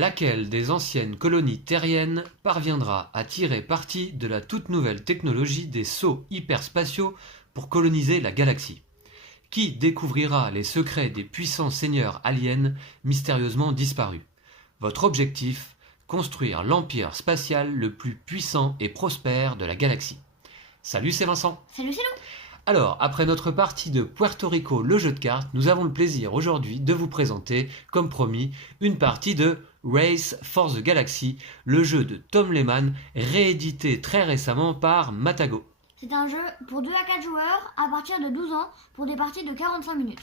Laquelle des anciennes colonies terriennes parviendra à tirer parti de la toute nouvelle technologie des sauts hyperspatiaux pour coloniser la galaxie? Qui découvrira les secrets des puissants seigneurs aliens mystérieusement disparus? Votre objectif, construire l'empire spatial le plus puissant et prospère de la galaxie. Salut, c'est Vincent. Salut, c'est nous. Alors, après notre partie de Puerto Rico, le jeu de cartes, nous avons le plaisir aujourd'hui de vous présenter, comme promis, une partie de Race for the Galaxy, le jeu de Tom Lehmann, réédité très récemment par Matago. C'est un jeu pour 2 à 4 joueurs à partir de 12 ans pour des parties de 45 minutes.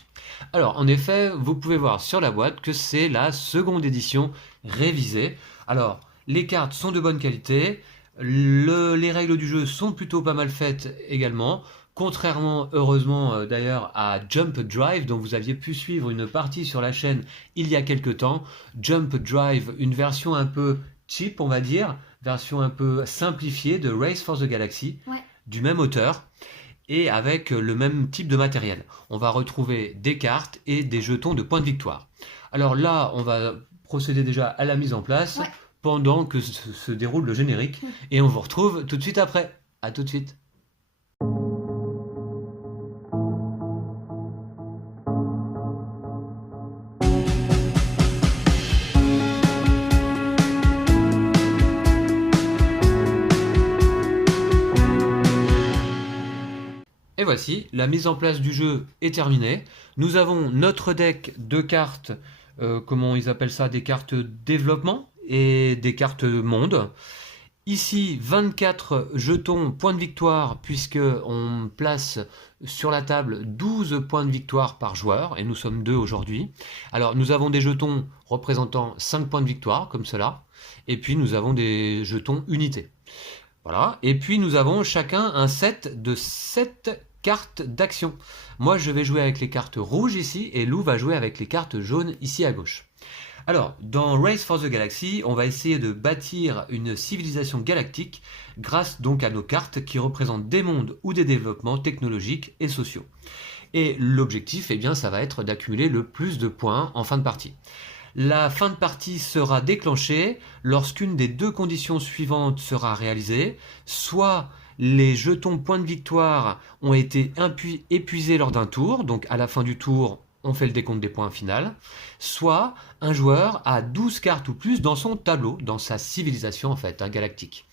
Alors, en effet, vous pouvez voir sur la boîte que c'est la seconde édition révisée. Alors, les cartes sont de bonne qualité, les règles du jeu sont plutôt pas mal faites également. Contrairement, heureusement d'ailleurs, à Jump Drive, dont vous aviez pu suivre une partie sur la chaîne il y a quelques temps. Jump Drive, une version un peu cheap, on va dire, version un peu simplifiée de Race for the Galaxy, Ouais. du même auteur, et avec le même type de matériel. On va retrouver des cartes et des jetons de points de victoire. Alors là, on va procéder déjà à la mise en place, Ouais. pendant que se déroule le générique, et on vous retrouve tout de suite après. À tout de suite. Et voici, la mise en place du jeu est terminée. Nous avons notre deck de cartes, comment ils appellent ça, des cartes développement et des cartes monde. Ici, 24 jetons points de victoire, puisque on place sur la table 12 points de victoire par joueur, et nous sommes 2 aujourd'hui. Alors, nous avons des jetons représentant 5 points de victoire, comme cela, et puis nous avons des jetons unités. Voilà, et puis nous avons chacun un set de 7 cartes d'action. Moi, je vais jouer avec les cartes rouges ici, et Lou va jouer avec les cartes jaunes ici à gauche. Alors, dans Race for the Galaxy, on va essayer de bâtir une civilisation galactique grâce donc à nos cartes qui représentent des mondes ou des développements technologiques et sociaux. Et l'objectif, eh bien, ça va être d'accumuler le plus de points en fin de partie. La fin de partie sera déclenchée lorsqu'une des deux conditions suivantes sera réalisée, soit les jetons points de victoire ont été épuisés lors d'un tour, donc à la fin du tour, on fait le décompte des points final, soit un joueur a 12 cartes ou plus dans son tableau, dans sa civilisation en fait, galactique.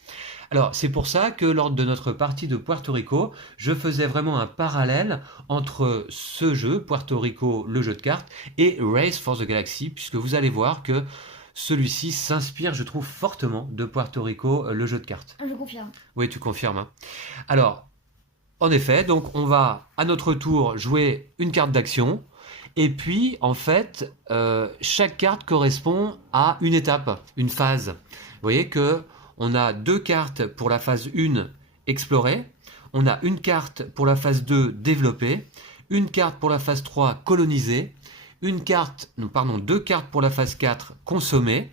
Alors c'est pour ça que lors de notre partie de Puerto Rico, je faisais vraiment un parallèle entre ce jeu, Puerto Rico, le jeu de cartes, et Race for the Galaxy, puisque vous allez voir que celui-ci s'inspire, je trouve, fortement de Puerto Rico, le jeu de cartes. Je confirme. Oui, tu confirmes. Hein. Alors, en effet, donc on va à notre tour jouer une carte d'action. Et puis, en fait, chaque carte correspond à une étape, une phase. Vous voyez que on a 2 cartes pour la phase 1, explorer. On a une carte pour la phase 2, développer. Une carte pour la phase 3, coloniser. Deux cartes pour la phase 4, consommer.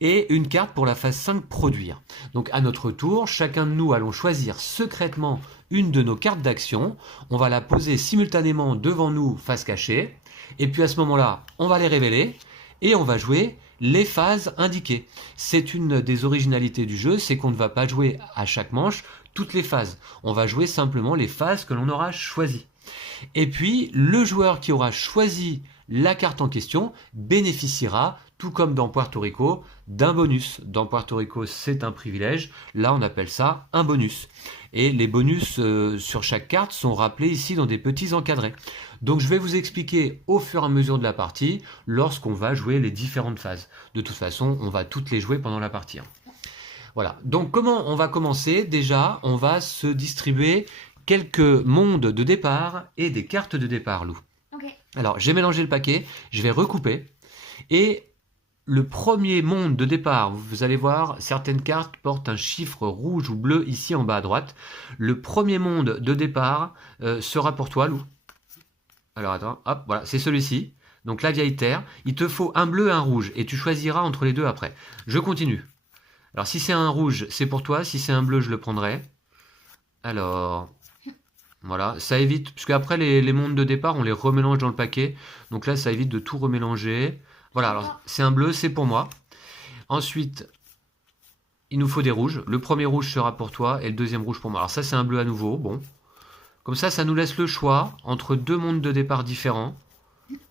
Et une carte pour la phase 5, produire. Donc à notre tour, chacun de nous allons choisir secrètement une de nos cartes d'action. On va la poser simultanément devant nous, face cachée. Et puis à ce moment-là, on va les révéler et on va jouer les phases indiquées. C'est une des originalités du jeu, c'est qu'on ne va pas jouer à chaque manche toutes les phases. On va jouer simplement les phases que l'on aura choisies. Et puis, le joueur qui aura choisi la carte en question bénéficiera, tout comme dans Puerto Rico, d'un bonus. Dans Puerto Rico, c'est un privilège. Là, on appelle ça un bonus. Et les bonus sur chaque carte sont rappelés ici dans des petits encadrés. Donc, je vais vous expliquer au fur et à mesure de la partie lorsqu'on va jouer les différentes phases. De toute façon, on va toutes les jouer pendant la partie. Voilà. Donc, comment on va commencer? Déjà, on va se distribuer quelques mondes de départ et des cartes de départ, Lou. Ok. Alors, j'ai mélangé le paquet, je vais recouper. Et le premier monde de départ, vous allez voir, certaines cartes portent un chiffre rouge ou bleu ici en bas à droite. Le premier monde de départ sera pour toi, Lou. Alors, attends, hop, voilà, c'est celui-ci. Donc, la vieille terre. Il te faut un bleu et un rouge. Et tu choisiras entre les deux après. Je continue. Alors, si c'est un rouge, c'est pour toi. Si c'est un bleu, je le prendrai. Alors... Voilà, ça évite, puisque après les mondes de départ, on les remélange dans le paquet. Donc là, ça évite de tout remélanger. Voilà, alors c'est un bleu, c'est pour moi. Ensuite, il nous faut des rouges. Le premier rouge sera pour toi et le deuxième rouge pour moi. Alors ça, c'est un bleu à nouveau. Bon. Comme ça nous laisse le choix entre deux mondes de départ différents.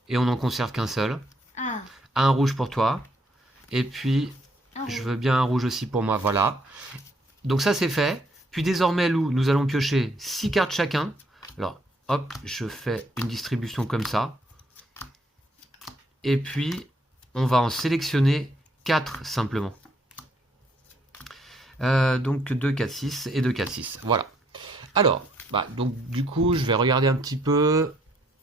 Et on n'en conserve qu'un seul. Ah, Un rouge pour toi. Et puis, un je rouge. veux bien un rouge aussi pour moi. Voilà. Donc ça, c'est fait. Puis désormais, nous allons piocher 6 cartes chacun. Alors, hop, je fais une distribution comme ça. Et puis, on va en sélectionner 4 simplement. Donc 2, 4, 6 et 2, 4, 6. Voilà. Alors, donc du coup, je vais regarder un petit peu.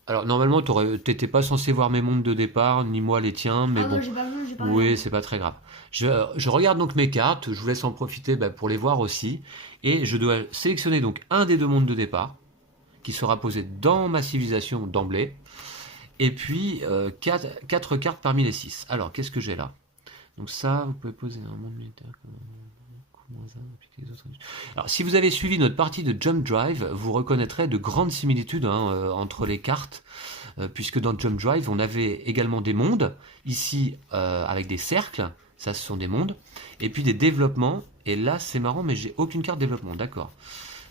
Alors, normalement, t'étais pas censé voir mes mondes de départ, ni moi les tiens, mais Ah bon. ouais, j'ai pas vu, j'ai pas Oui, regardé. c'est pas très grave. Je regarde donc mes cartes, je vous laisse en profiter pour les voir aussi. Et je dois sélectionner donc un des deux mondes de départ, qui sera posé dans ma civilisation d'emblée. Et puis 4 cartes parmi les 6. Alors, qu'est-ce que j'ai là? Donc ça, vous pouvez poser un monde militaire comme les autres. Alors, si vous avez suivi notre partie de Jump Drive, vous reconnaîtrez de grandes similitudes entre les cartes, puisque dans Jump Drive, on avait également des mondes, ici avec des cercles, ça ce sont des mondes, et puis des développements, et là c'est marrant, mais j'ai aucune carte développement, d'accord.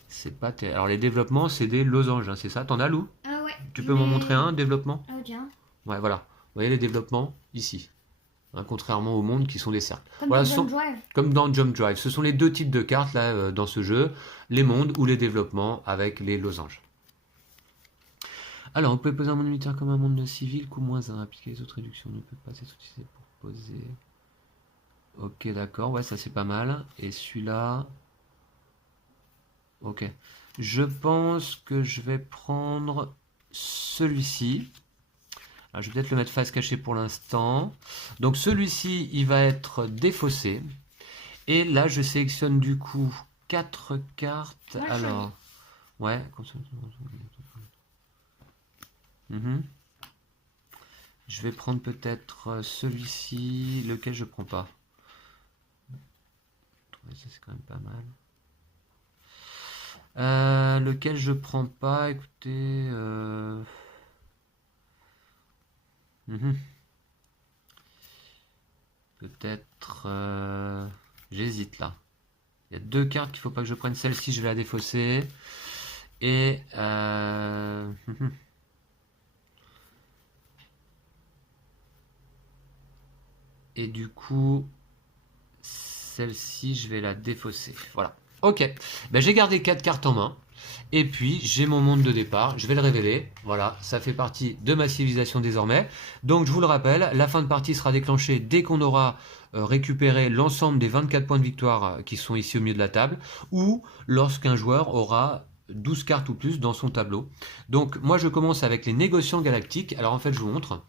C'est pas Alors les développements, c'est des losanges, hein, c'est ça? T'en as, Lou? Ah ouais. Tu peux m'en montrer un, développement? Ah tiens. Ouais, voilà. Vous voyez les développements ici, hein, contrairement aux mondes qui sont des cercles. Comme Voilà, dans ce sont, Jump Drive. comme dans Jump Drive. Ce sont les deux types de cartes là dans ce jeu, les mondes ou les développements avec les losanges. Alors, vous pouvez poser un monde militaire comme un monde de civil, coût -1, appliquer les autres réductions, ne peut pas être utilisé pour poser. Ok, d'accord, ouais, ça c'est pas mal. Et celui-là. Ok. Je pense que je vais prendre celui-ci. Alors, je vais peut-être le mettre face cachée pour l'instant. Donc celui-ci, il va être défaussé. Et là, je sélectionne du coup 4 cartes. Moi, je Alors, ouais, comme ça. Mhm. Je vais prendre peut-être celui-ci, lequel je prends pas. Ouais, ça c'est quand même pas mal. Lequel je prends pas, écoutez. Mhm. Peut-être. J'hésite là. Il y a deux cartes qu'il faut pas que je prenne. Celle-ci, je vais la défausser. Et. Et du coup, celle-ci, je vais la défausser. Voilà. Ok. Ben, j'ai gardé 4 cartes en main. Et puis, j'ai mon monde de départ. Je vais le révéler. Voilà. Ça fait partie de ma civilisation désormais. Donc, je vous le rappelle, la fin de partie sera déclenchée dès qu'on aura récupéré l'ensemble des 24 points de victoire qui sont ici au milieu de la table. Ou lorsqu'un joueur aura 12 cartes ou plus dans son tableau. Donc, moi, je commence avec les négociants galactiques. Alors, en fait, je vous montre.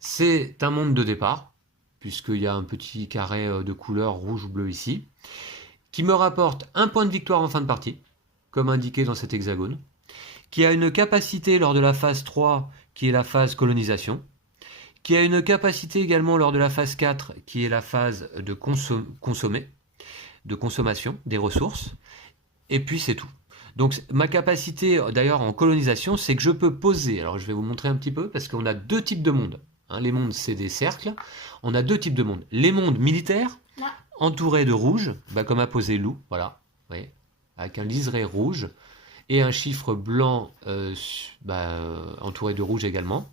C'est un monde de départ, puisqu'il y a un petit carré de couleur rouge ou bleu ici, qui me rapporte un point de victoire en fin de partie, comme indiqué dans cet hexagone, qui a une capacité lors de la phase 3, qui est la phase colonisation, qui a une capacité également lors de la phase 4, qui est la phase de consommer, de consommation des ressources, et puis c'est tout. Donc ma capacité d'ailleurs en colonisation, c'est que je peux poser, alors je vais vous montrer un petit peu, parce qu'on a deux types de mondes. Hein, les mondes, c'est des cercles. On a deux types de mondes. Les mondes militaires, Là. entourés de rouge, comme a posé Lou, voilà, vous voyez, avec un liseré rouge et un chiffre blanc entouré de rouge également.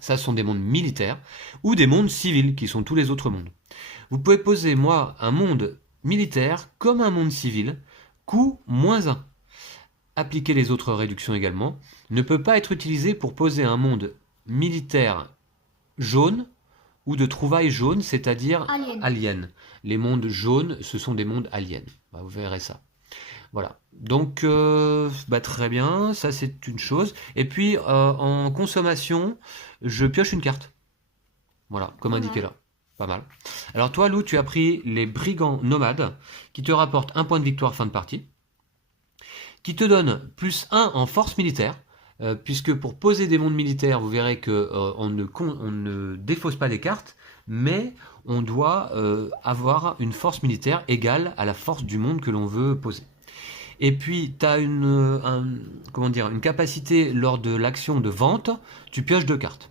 Ça, ce sont des mondes militaires ou des mondes civils, qui sont tous les autres mondes. Vous pouvez poser, moi, un monde militaire comme un monde civil, coût -1. Appliquer les autres réductions également. Ne peut pas être utilisé pour poser un monde militaire jaune ou de trouvailles jaunes, c'est-à-dire aliens. Les mondes jaunes, ce sont des mondes aliens. Vous verrez ça. Voilà. Donc, très bien, ça c'est une chose. Et puis, en consommation, je pioche une carte. Voilà, comme indiqué là. Pas mal. Alors toi, Lou, tu as pris les brigands nomades, qui te rapportent un point de victoire fin de partie, qui te donne +1 en force militaire, puisque pour poser des mondes militaires, vous verrez que on ne défausse pas les cartes, mais on doit avoir une force militaire égale à la force du monde que l'on veut poser. Et puis, tu as une capacité lors de l'action de vente, tu pioches 2 cartes.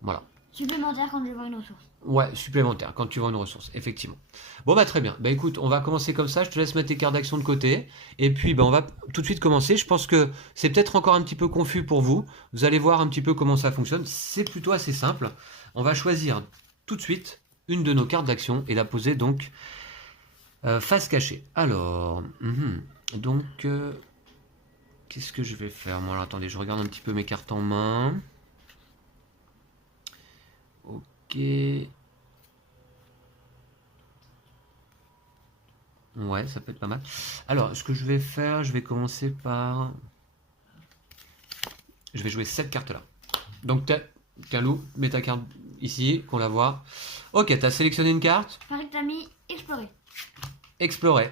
Voilà. Supplémentaire quand je vois une ressource. Ouais, supplémentaire, quand tu vends une ressource, effectivement. Bon, bah très bien. Bah écoute, on va commencer comme ça. Je te laisse mettre tes cartes d'action de côté. Et puis, bah, on va tout de suite commencer. Je pense que c'est peut-être encore un petit peu confus pour vous. Vous allez voir un petit peu comment ça fonctionne. C'est plutôt assez simple. On va choisir tout de suite une de nos cartes d'action et la poser donc face cachée. Alors, donc, qu'est-ce que je vais faire moi? Alors, attendez, je regarde un petit peu mes cartes en main. Ok. Ouais, ça peut être pas mal. Alors, ce que je vais faire, je vais commencer par... Je vais jouer cette carte-là. Donc, tiens, Lou, mets ta carte ici, qu'on la voit. Ok, t'as sélectionné une carte. Pareil que t'as mis explorer. Explorer.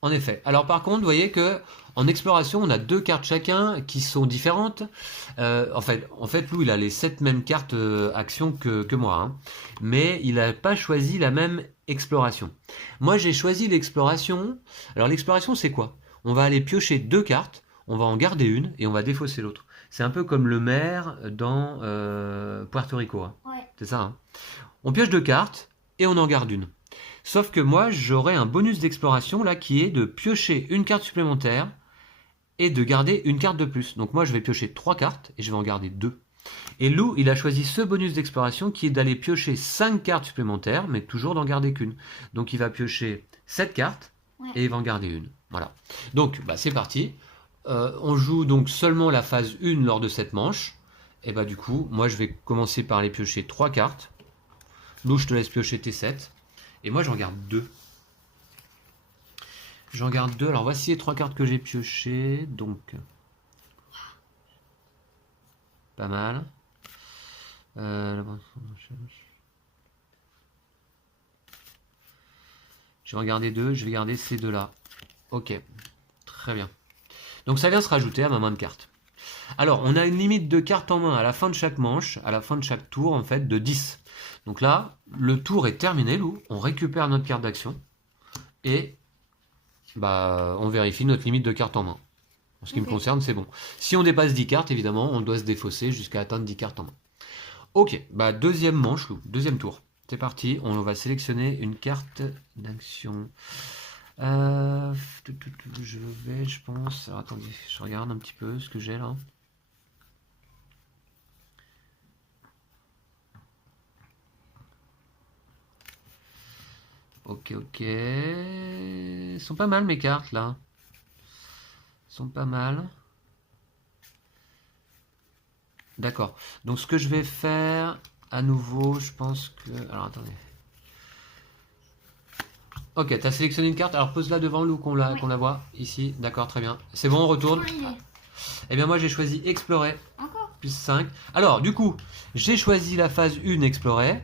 En effet. Alors, par contre, vous voyez que en exploration, on a 2 cartes chacun qui sont différentes. En fait, Lou, il a les 7 mêmes cartes actions que moi. Hein. Mais il n'a pas choisi la même exploration. Moi, j'ai choisi l'exploration. Alors, l'exploration, c'est quoi? On va aller piocher 2 cartes, on va en garder une et on va défausser l'autre. C'est un peu comme le maire dans Puerto Rico. Hein. Ouais. C'est ça. Hein. On pioche 2 cartes et on en garde une. Sauf que moi, j'aurai un bonus d'exploration là qui est de piocher une carte supplémentaire et de garder une carte de plus. Donc moi, je vais piocher 3 cartes et je vais en garder 2. Et Lou, il a choisi ce bonus d'exploration qui est d'aller piocher 5 cartes supplémentaires, mais toujours d'en garder qu'une. Donc il va piocher 7 cartes et il va en garder une. Voilà. Donc, bah, c'est parti. On joue donc seulement la phase 1 lors de cette manche. Et bah du coup, moi je vais commencer par aller piocher 3 cartes. Lou, je te laisse piocher tes 7. Et moi j'en garde 2. J'en garde 2. Alors voici les 3 cartes que j'ai piochées. Donc, pas mal. Je vais en garder 2. Je vais garder ces 2-là. Ok. Très bien. Donc ça vient se rajouter à ma main de cartes. Alors, on a une limite de cartes en main à la fin de chaque manche, à la fin de chaque tour, en fait, de 10. Donc là, le tour est terminé, Lou. On récupère notre carte d'action. Et bah, on vérifie notre limite de cartes en main. En ce qui me concerne, c'est bon. Si on dépasse 10 cartes, évidemment, on doit se défausser jusqu'à atteindre 10 cartes en main. Ok, bah deuxième manche, Lou. Deuxième tour. C'est parti, on va sélectionner une carte d'action. Je pense... Alors, attendez, je regarde un petit peu ce que j'ai là. Ok. Elles sont pas mal mes cartes là. Elles sont pas mal. D'accord. Donc ce que je vais faire à nouveau, je pense que... Alors attendez. Ok, tu as sélectionné une carte. Alors pose-la devant Lou qu'on la voit. Ici, d'accord, très bien. C'est bon, on retourne. Eh bien moi j'ai choisi Explorer. Encore Plus 5. Alors du coup, j'ai choisi la phase 1 Explorer.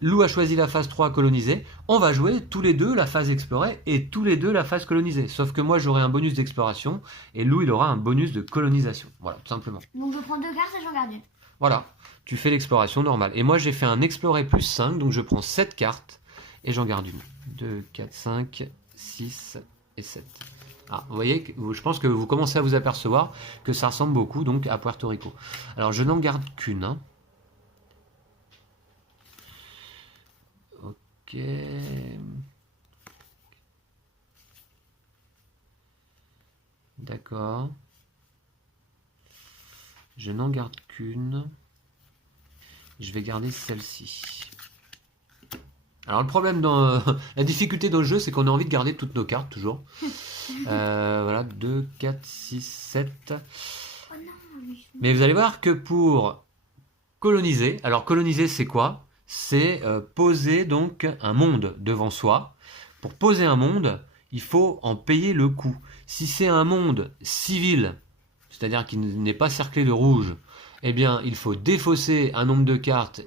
Lou a choisi la phase 3 colonisée. On va jouer tous les deux la phase explorée et tous les deux la phase colonisée. Sauf que moi j'aurai un bonus d'exploration et Lou il aura un bonus de colonisation. Voilà, tout simplement. Donc je prends 2 cartes et j'en garde une. Voilà, tu fais l'exploration normale. Et moi j'ai fait un explorer plus 5, donc je prends 7 cartes et j'en garde une. 2, 4, 5, 6 et 7. Ah, vous voyez, je pense que vous commencez à vous apercevoir que ça ressemble beaucoup donc à Puerto Rico. Alors je n'en garde qu'une. Hein. Ok. D'accord. Je n'en garde qu'une. Je vais garder celle-ci. Alors le problème dans... la difficulté dans le jeu, c'est qu'on a envie de garder toutes nos cartes, toujours. Voilà, 2, 4, 6, 7. Oh non, Mais vous allez voir que pour coloniser... Alors coloniser, c'est quoi? C'est poser donc un monde devant soi. Pour poser un monde, il faut en payer le coût. Si c'est un monde civil, c'est-à-dire qui n'est pas cerclé de rouge, eh bien il faut défausser un nombre de cartes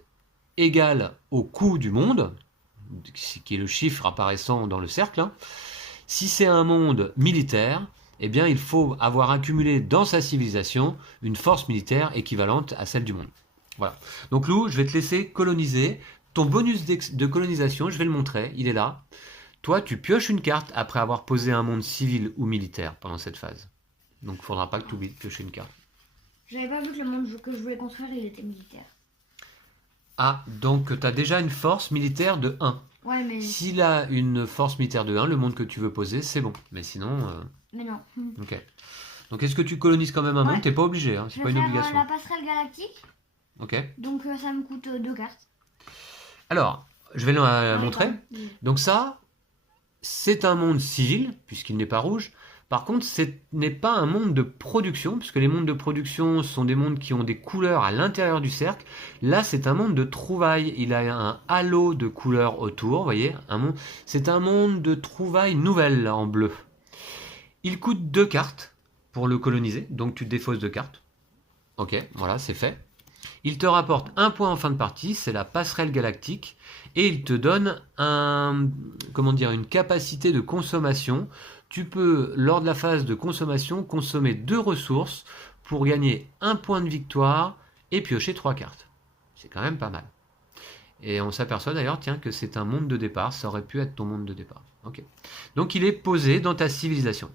égal au coût du monde, qui est le chiffre apparaissant dans le cercle. Hein. Si c'est un monde militaire, eh bien il faut avoir accumulé dans sa civilisation une force militaire équivalente à celle du monde. Voilà. Donc Lou, je vais te laisser coloniser. Ton bonus de colonisation, je vais le montrer, il est là. Toi, tu pioches une carte après avoir posé un monde civil ou militaire pendant cette phase. Donc il ne faudra pas que tu oublies de piocher une carte. J'avais pas vu que le monde que je voulais construire, il était militaire. Ah, donc tu as déjà une force militaire de 1. Ouais, mais... S'il a une force militaire de 1, le monde que tu veux poser, c'est bon. Mais sinon, Mais non. ok. Donc est-ce que tu colonises quand même un monde? Ouais. T'es pas obligé, hein, Je c'est vais pas une faire obligation. la passerelle galactique. Ok. Donc ça me coûte 2 cartes. Alors, je vais la Ouais, montrer. pardon. Donc ça, c'est un monde civil, puisqu'il n'est pas rouge. Par contre, ce n'est pas un monde de production, puisque les mondes de production sont des mondes qui ont des couleurs à l'intérieur du cercle. Là, c'est un monde de trouvailles. Il a un halo de couleurs autour, vous voyez. C'est un monde de trouvailles nouvelles là, en bleu. Il coûte 2 cartes pour le coloniser, donc tu défausses 2 cartes. Ok, voilà, c'est fait. Il te rapporte 1 point en fin de partie, c'est la passerelle galactique, et il te donne une capacité de consommation. Tu peux, lors de la phase de consommation, consommer 2 ressources pour gagner 1 point de victoire et piocher 3 cartes. C'est quand même pas mal. Et on s'aperçoit d'ailleurs, tiens, que c'est un monde de départ, ça aurait pu être ton monde de départ. Ok. Donc il est posé dans ta civilisation.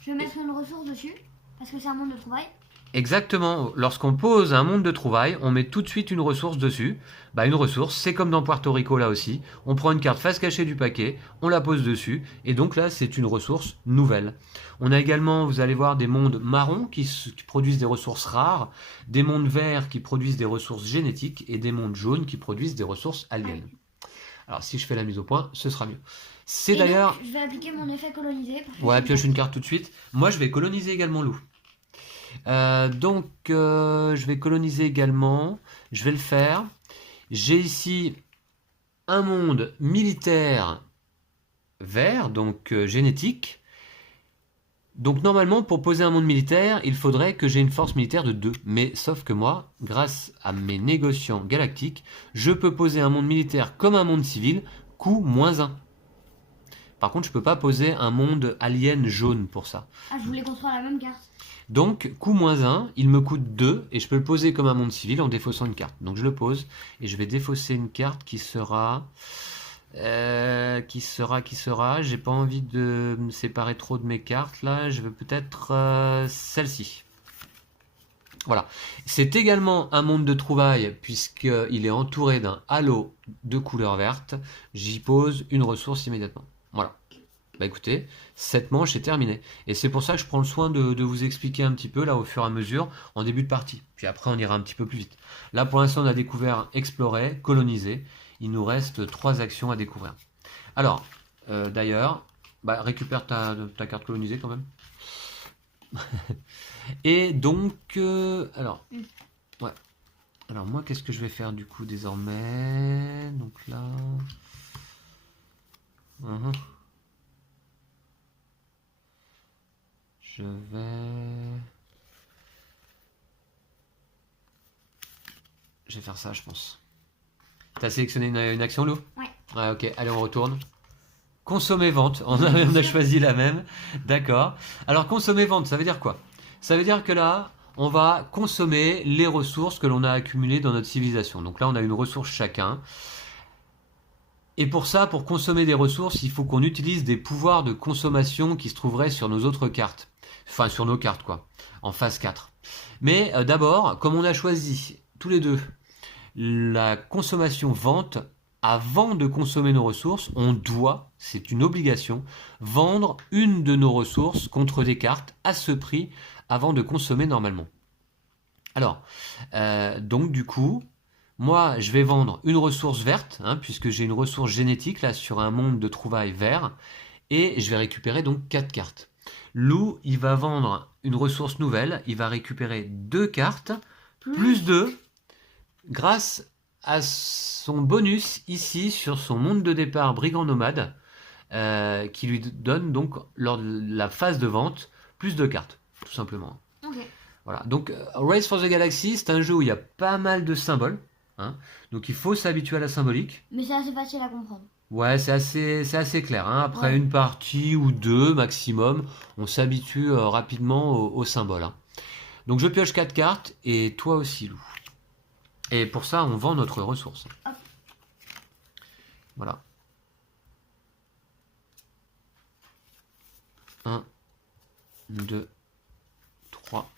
Je vais mettre une ressource dessus, parce que c'est un monde de trouvailles. Exactement, lorsqu'on pose un monde de trouvailles, on met tout de suite une ressource dessus. Une ressource, c'est comme dans Puerto Rico là aussi. On prend une carte face cachée du paquet, on la pose dessus, et donc là c'est une ressource nouvelle. On a également, vous allez voir, des mondes marrons qui produisent des ressources rares, des mondes verts qui produisent des ressources génétiques, et des mondes jaunes qui produisent des ressources aliens. Alors si je fais la mise au point, ce sera mieux. C'est d'ailleurs... Je vais appliquer mon effet colonisé. Ouais, pioche une carte tout de suite. Moi je vais coloniser également Lou. Je vais coloniser également. Je vais le faire. J'ai ici un monde militaire vert, donc génétique. Donc normalement, pour poser un monde militaire, il faudrait que j'ai une force militaire de 2. Mais sauf que moi, grâce à mes négociants galactiques, je peux poser un monde militaire comme un monde civil, coût -1. Par contre, je peux pas poser un monde alien jaune pour ça. Ah, je voulais construire la même carte. Donc, coût -1, il me coûte 2, et je peux le poser comme un monde civil en défaussant une carte. Donc je le pose, et je vais défausser une carte qui sera... J'ai pas envie de me séparer trop de mes cartes, là. Je veux peut-être celle-ci. Voilà. C'est également un monde de trouvailles, puisqu'il est entouré d'un halo de couleur verte. J'y pose une ressource immédiatement. Voilà. Bah écoutez, cette manche est terminée. Et c'est pour ça que je prends le soin de vous expliquer un petit peu là au fur et à mesure en début de partie. Puis après on ira un petit peu plus vite. Là pour l'instant on a découvert explorer, coloniser. Il nous reste 3 actions à découvrir. Alors, d'ailleurs, récupère ta carte colonisée quand même. Et donc, alors, ouais. Alors moi qu'est-ce que je vais faire du coup désormais? Donc là... Je vais faire ça, je pense. T'as sélectionné une action, Lou? Ouais. Ouais, ok. Allez, on retourne. Consommer vente. On a choisi la même. D'accord. Alors, consommer vente, ça veut dire quoi? Ça veut dire que là, on va consommer les ressources que l'on a accumulées dans notre civilisation. Donc là, on a une ressource chacun. Et pour ça, pour consommer des ressources, il faut qu'on utilise des pouvoirs de consommation qui se trouveraient sur nos autres cartes. Enfin, sur nos cartes, quoi. En phase 4. Mais d'abord, comme on a choisi tous les deux la consommation-vente, avant de consommer nos ressources, on doit, c'est une obligation, vendre une de nos ressources contre des cartes à ce prix avant de consommer normalement. Alors, donc du coup, moi je vais vendre une ressource verte, puisque j'ai une ressource génétique là sur un monde de trouvailles vert, et je vais récupérer donc 4 cartes. Lou, il va vendre une ressource nouvelle, il va récupérer 2 cartes, plus 2, grâce à son bonus ici sur son monde de départ brigand nomade, qui lui donne donc lors de la phase de vente plus de cartes, tout simplement. Ok. Voilà, donc Race for the Galaxy, c'est un jeu où il y a pas mal de symboles, donc il faut s'habituer à la symbolique. Mais c'est assez facile à comprendre. Ouais, c'est assez clair. Après Ouais. une partie ou 2 maximum, on s'habitue rapidement aux symboles. Donc je pioche 4 cartes, et toi aussi, Lou. Et pour ça, on vend notre ressource. Hop. Voilà. 1, 2, 3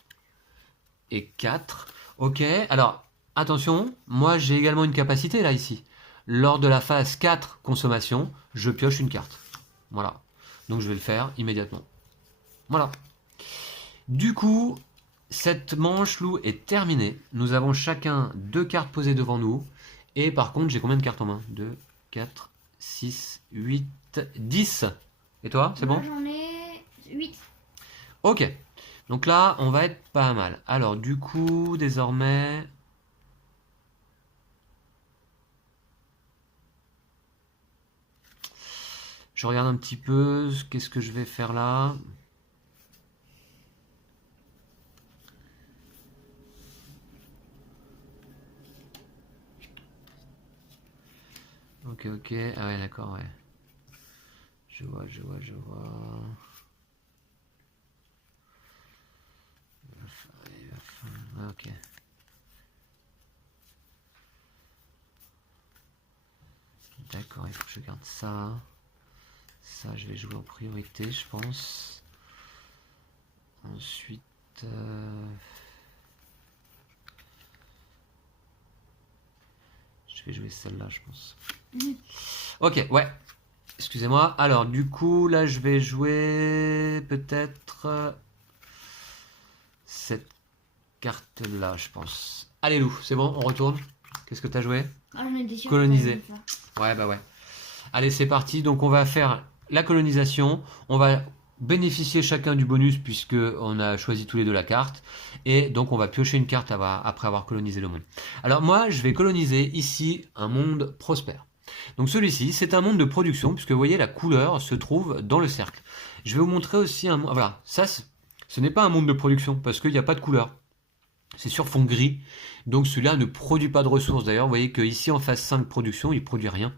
et 4. Ok, alors, attention, moi j'ai également une capacité là ici. Lors de la phase 4 consommation, je pioche une carte. Voilà. Donc je vais le faire immédiatement. Voilà. Du coup, cette manche loup est terminée. Nous avons chacun 2 cartes posées devant nous. Et par contre, j'ai combien de cartes en main? 2, 4, 6, 8, 10. Et toi, c'est bon? Moi, j'en ai 8. Ok. Donc là, on va être pas mal. Alors du coup, désormais... Je regarde un petit peu, qu'est-ce que je vais faire là? Ok, ok. Ah ouais, d'accord, ouais. Je vois. Ah, ok. D'accord, il faut que je garde ça. Ça, je vais jouer en priorité, je pense. Ensuite... je vais jouer celle-là, je pense. Ok, ouais. Excusez-moi. Alors, du coup, là, je vais jouer peut-être cette carte-là, je pense. Allez, Lou, c'est bon, on retourne. Qu'est-ce que tu as joué? Ah, j'en ai des sûrs, Coloniser. quand même, ça. Ouais, bah ouais. Allez, c'est parti. Donc, on va faire la colonisation. On va bénéficier chacun du bonus puisque on a choisi tous les deux la carte. Et donc, on va piocher une carte après avoir colonisé le monde. Alors, moi, je vais coloniser ici un monde prospère. Donc, celui-ci, c'est un monde de production puisque vous voyez, la couleur se trouve dans le cercle. Je vais vous montrer aussi un... Voilà, ça, ce n'est pas un monde de production parce qu'il n'y a pas de couleur. C'est sur fond gris, donc celui-là ne produit pas de ressources. D'ailleurs, vous voyez qu'ici en phase 5 production, il ne produit rien.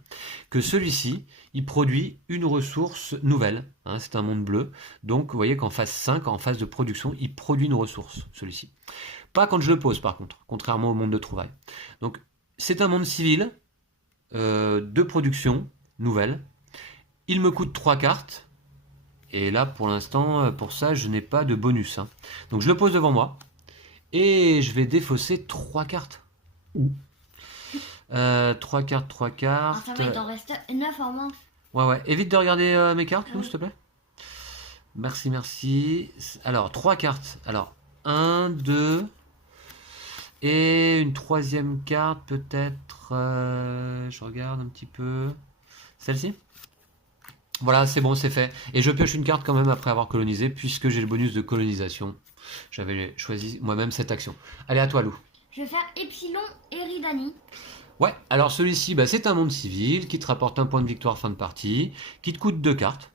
Que celui-ci, il produit une ressource nouvelle. Hein, c'est un monde bleu. Donc vous voyez qu'en phase 5, en phase de production, il produit une ressource, celui-ci. Pas quand je le pose par contre, contrairement au monde de trouvailles. Donc c'est un monde civil de production nouvelle. Il me coûte 3 cartes. Et là, pour l'instant, pour ça, je n'ai pas de bonus. Hein. Donc je le pose devant moi. Et je vais défausser 3 cartes. 3 cartes, 3 cartes. Ah, ça va, il t'en reste 9 en main. Ouais. Évite de regarder mes cartes, Lou, s'il te plaît. Merci. Alors, 3 cartes. Alors, 1, 2. Et une troisième carte, peut-être. Je regarde un petit peu. Celle-ci? Voilà, c'est bon, c'est fait. Et je pioche une carte quand même après avoir colonisé, puisque j'ai le bonus de colonisation. J'avais choisi moi-même cette action. Allez, à toi, Lou. Je vais faire Epsilon Eridani. Ouais, alors celui-ci, bah, c'est un monde civil qui te rapporte un point de victoire fin de partie, qui te coûte 2 cartes,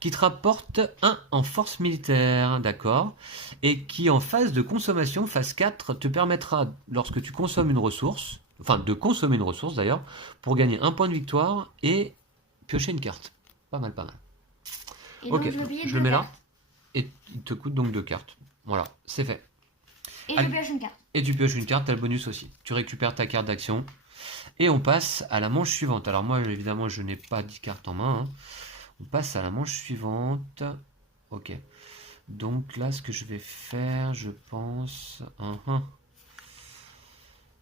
qui te rapporte 1 en force militaire, d'accord, et qui en phase de consommation, phase 4, te permettra, lorsque tu consommes une ressource, enfin de consommer une ressource d'ailleurs, pour gagner 1 point de victoire et piocher une carte. Pas mal. Et Ok, donc, je vais payer je 2 le mets là, cartes. et il te coûte donc 2 cartes. Voilà, c'est fait. Et Allez. je pioche une carte. Et tu pioches une carte, t'as le bonus aussi. Tu récupères ta carte d'action. Et on passe à la manche suivante. Alors moi, évidemment, je n'ai pas 10 cartes en main. Hein. On passe à la manche suivante. Ok. Donc là, ce que je vais faire, je pense...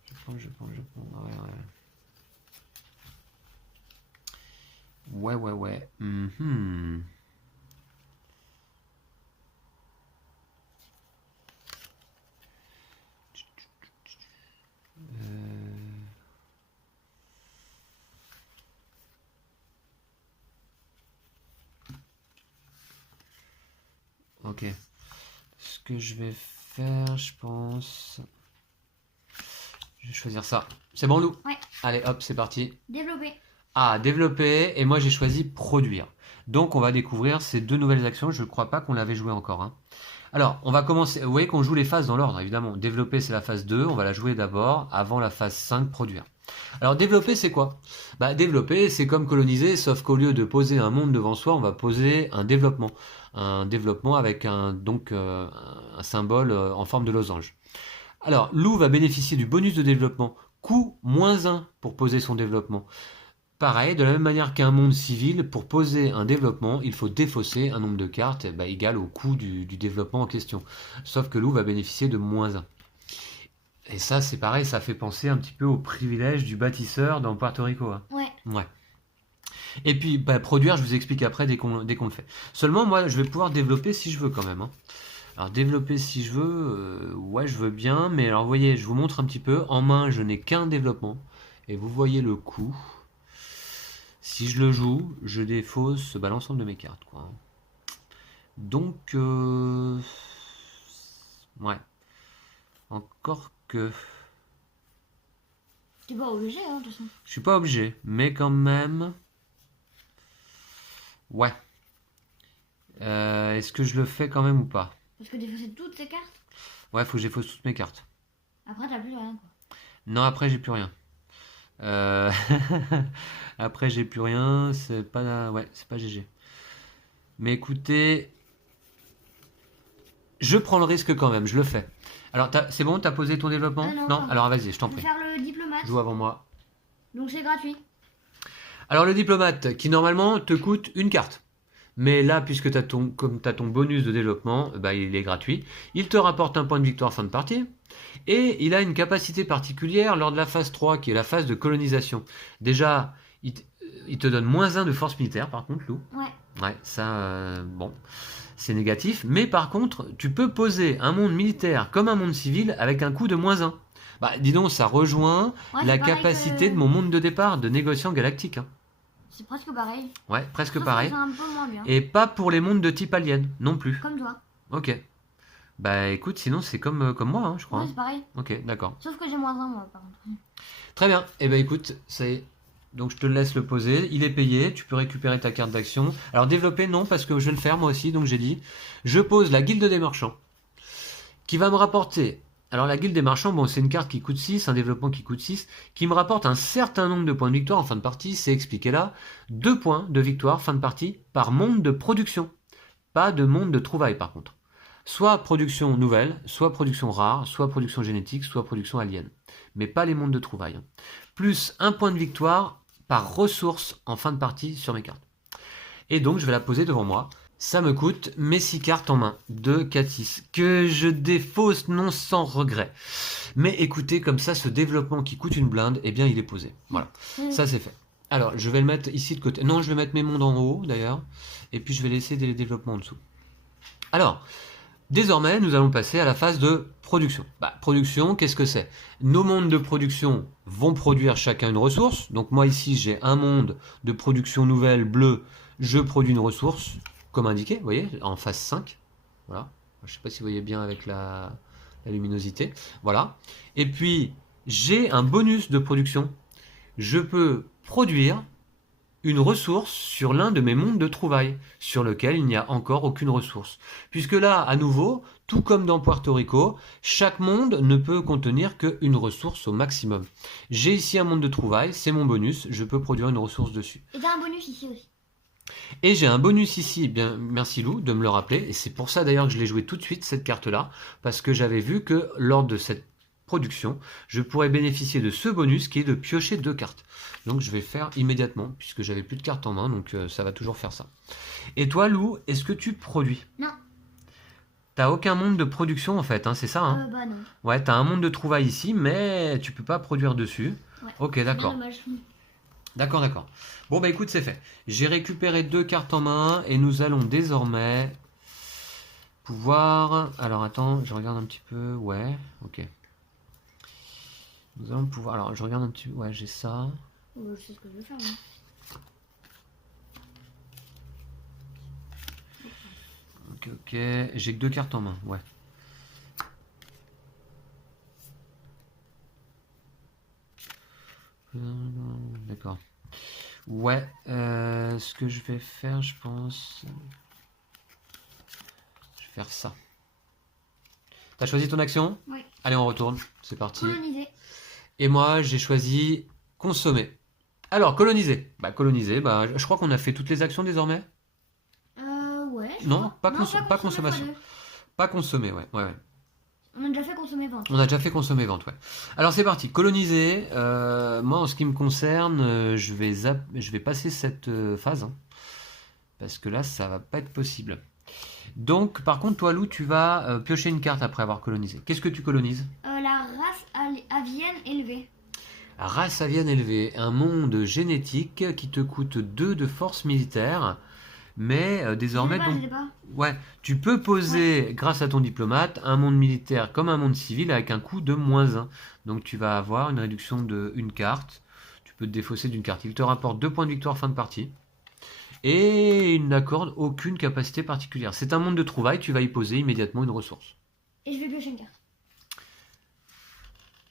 Je prends. Ouais. Ok. Ce que je vais faire, je pense... Je vais choisir ça. C'est bon, Lou? Ouais. Allez, hop, c'est parti. Développer. Ah, développer, et moi j'ai choisi produire. Donc on va découvrir ces 2 nouvelles actions, je ne crois pas qu'on l'avait joué encore. Hein. Alors, on va commencer, vous voyez qu'on joue les phases dans l'ordre, évidemment. Développer, c'est la phase 2, on va la jouer d'abord, avant la phase 5, produire. Alors développer, c'est quoi? Bah, développer, c'est comme coloniser, sauf qu'au lieu de poser un monde devant soi, on va poser un développement. Un développement avec un symbole en forme de losange. Alors, Lou va bénéficier du bonus de développement, coût -1 pour poser son développement. Pareil, de la même manière qu'un monde civil, pour poser un développement, il faut défausser un nombre de cartes égal au coût du développement en question. Sauf que Lou va bénéficier de -1. Et ça, c'est pareil, ça fait penser un petit peu au privilège du bâtisseur dans Puerto Rico. Hein. Ouais. Ouais. Et puis, bah, produire, je vous explique après dès qu'on le fait. Seulement, moi, je vais pouvoir développer si je veux quand même. Hein. Alors, développer si je veux, ouais, je veux bien. Mais alors, vous voyez, je vous montre un petit peu. En main, je n'ai qu'un développement. Et vous voyez le coût. Si je le joue, je défausse l'ensemble de mes cartes. Quoi. Donc, ouais. Encore que... T'es pas obligé, hein, de toute façon. Je suis pas obligé, mais quand même... Ouais. Est-ce que je le fais quand même ou pas? Parce que défausser toutes ces cartes, Ouais, faut que j'efface toutes mes cartes. après t'as plus rien, quoi. Non, après j'ai plus rien. Euh, Après j'ai plus rien, c'est pas... Ouais, c'est pas GG. Mais écoutez... Je prends le risque quand même, je le fais. Alors, c'est bon, t'as posé ton développement? Ah non, Non? pas Alors vas-y, je t'en Je vais prie. faire le diplomate, Joue avant moi. donc c'est gratuit. Alors le diplomate, qui normalement te coûte une carte. Mais là, puisque comme tu as ton bonus de développement, bah, il est gratuit. Il te rapporte un point de victoire fin de partie. Et il a une capacité particulière lors de la phase 3, qui est la phase de colonisation. Déjà, il te donne -1 de force militaire, par contre, Lou. Ouais. Ouais, ça, bon, c'est négatif. Mais par contre, tu peux poser un monde militaire comme un monde civil avec un coût de -1. Bah, dis donc, ça rejoint Ouais, la c'est pareil capacité que- de mon monde de départ de négociant galactique. Hein. C'est presque pareil. Ouais, presque Sauf que pareil. c'est un peu moins bien. Et pas pour les mondes de type alien, non plus. Comme toi. Ok. Bah écoute, sinon c'est comme moi, hein, je crois. Ouais, Hein. c'est pareil. Ok, d'accord. Sauf que j'ai -1, moi, par contre. Très bien. Et ben écoute, ça y est. Donc je te laisse le poser. Il est payé. Tu peux récupérer ta carte d'action. Alors développer, non, parce que je vais le faire moi aussi. Donc j'ai dit, je pose la guilde des marchands, qui va me rapporter. Alors la guilde des marchands, bon, c'est une carte qui coûte 6, un développement qui coûte 6, qui me rapporte un certain nombre de points de victoire en fin de partie, c'est expliqué là. 2 points de victoire fin de partie par monde de production. Pas de monde de trouvailles par contre. Soit production nouvelle, soit production rare, soit production génétique, soit production alien. Mais pas les mondes de trouvailles. Hein. Plus 1 point de victoire par ressource en fin de partie sur mes cartes. Et donc je vais la poser devant moi. Ça me coûte mes 6 cartes en main de 4-6, que je défausse non sans regret. Mais écoutez, comme ça, ce développement qui coûte une blinde, eh bien il est posé. Voilà, ça c'est fait. Alors, je vais le mettre ici de côté. Non, je vais mettre mes mondes en haut, d'ailleurs. Et puis, je vais laisser des développements en dessous. Alors, désormais, nous allons passer à la phase de production. Bah, production, qu'est-ce que c'est? Nos mondes de production vont produire chacun une ressource. Donc, moi, ici, j'ai un monde de production nouvelle bleu. Je produis une ressource, comme indiqué, vous voyez, en phase 5. Voilà. Je ne sais pas si vous voyez bien avec la luminosité. Voilà. Et puis, j'ai un bonus de production. Je peux produire une ressource sur l'un de mes mondes de trouvailles, sur lequel il n'y a encore aucune ressource. Puisque là, à nouveau, tout comme dans Puerto Rico, chaque monde ne peut contenir qu'une ressource au maximum. J'ai ici un monde de trouvailles, c'est mon bonus, je peux produire une ressource dessus. Et t'as un bonus ici aussi. Et j'ai un bonus ici, bien, merci Lou de me le rappeler, et c'est pour ça d'ailleurs que je l'ai joué tout de suite, cette carte-là, parce que j'avais vu que lors de cette production, je pourrais bénéficier de ce bonus qui est de piocher 2 cartes. Donc je vais le faire immédiatement, puisque j'avais plus de cartes en main, donc ça va toujours faire ça. Et toi Lou, est-ce que tu produis? Non. T'as aucun monde de production en fait, hein, c'est ça hein? Bah non. Ouais, t'as un monde de trouvailles ici, mais tu peux pas produire dessus. Ouais. Ok, C'est bien d'accord. dommage. D'accord, d'accord. Bon bah écoute, c'est fait. J'ai récupéré 2 cartes en main, et nous allons désormais pouvoir... Alors attends, je regarde un petit peu, ouais, ok. Nous allons pouvoir... Alors, je regarde un petit peu... Ouais, j'ai ça. Je sais ce que je vais faire, moi. Ok, ok. J'ai que 2 cartes en main, ouais. D'accord. Ouais, ce que je vais faire, je pense... Je vais faire ça. T'as choisi ton action? Oui. Allez, on retourne. C'est parti. Coloniser. Et moi, j'ai choisi consommer. Alors, coloniser. Bah, coloniser, bah, je crois qu'on a fait toutes les actions désormais. Ouais. Non, pas consommer consommation. fois deux. Pas consommer, ouais, ouais, ouais. On a déjà fait consommer vente. On a déjà fait consommer vente, ouais. Alors c'est parti, coloniser. Moi, en ce qui me concerne, je vais passer cette phase, hein, parce que là, ça va pas être possible. Donc, par contre, toi, Lou, tu vas piocher une carte après avoir colonisé. Qu'est-ce que tu colonises? La race avienne élevée. Race avienne élevée, un monde génétique qui te coûte 2 de force militaire, mais désormais, Je l'ai pas. ouais, tu peux poser, grâce à ton diplomate, un monde militaire comme un monde civil avec un coût de -1. Donc tu vas avoir une réduction de une carte. Tu peux te défausser d'une carte. Il te rapporte 2 points de victoire fin de partie. Et il n'accorde aucune capacité particulière. C'est un monde de trouvailles, tu vas y poser immédiatement une ressource. Et je vais piocher une carte.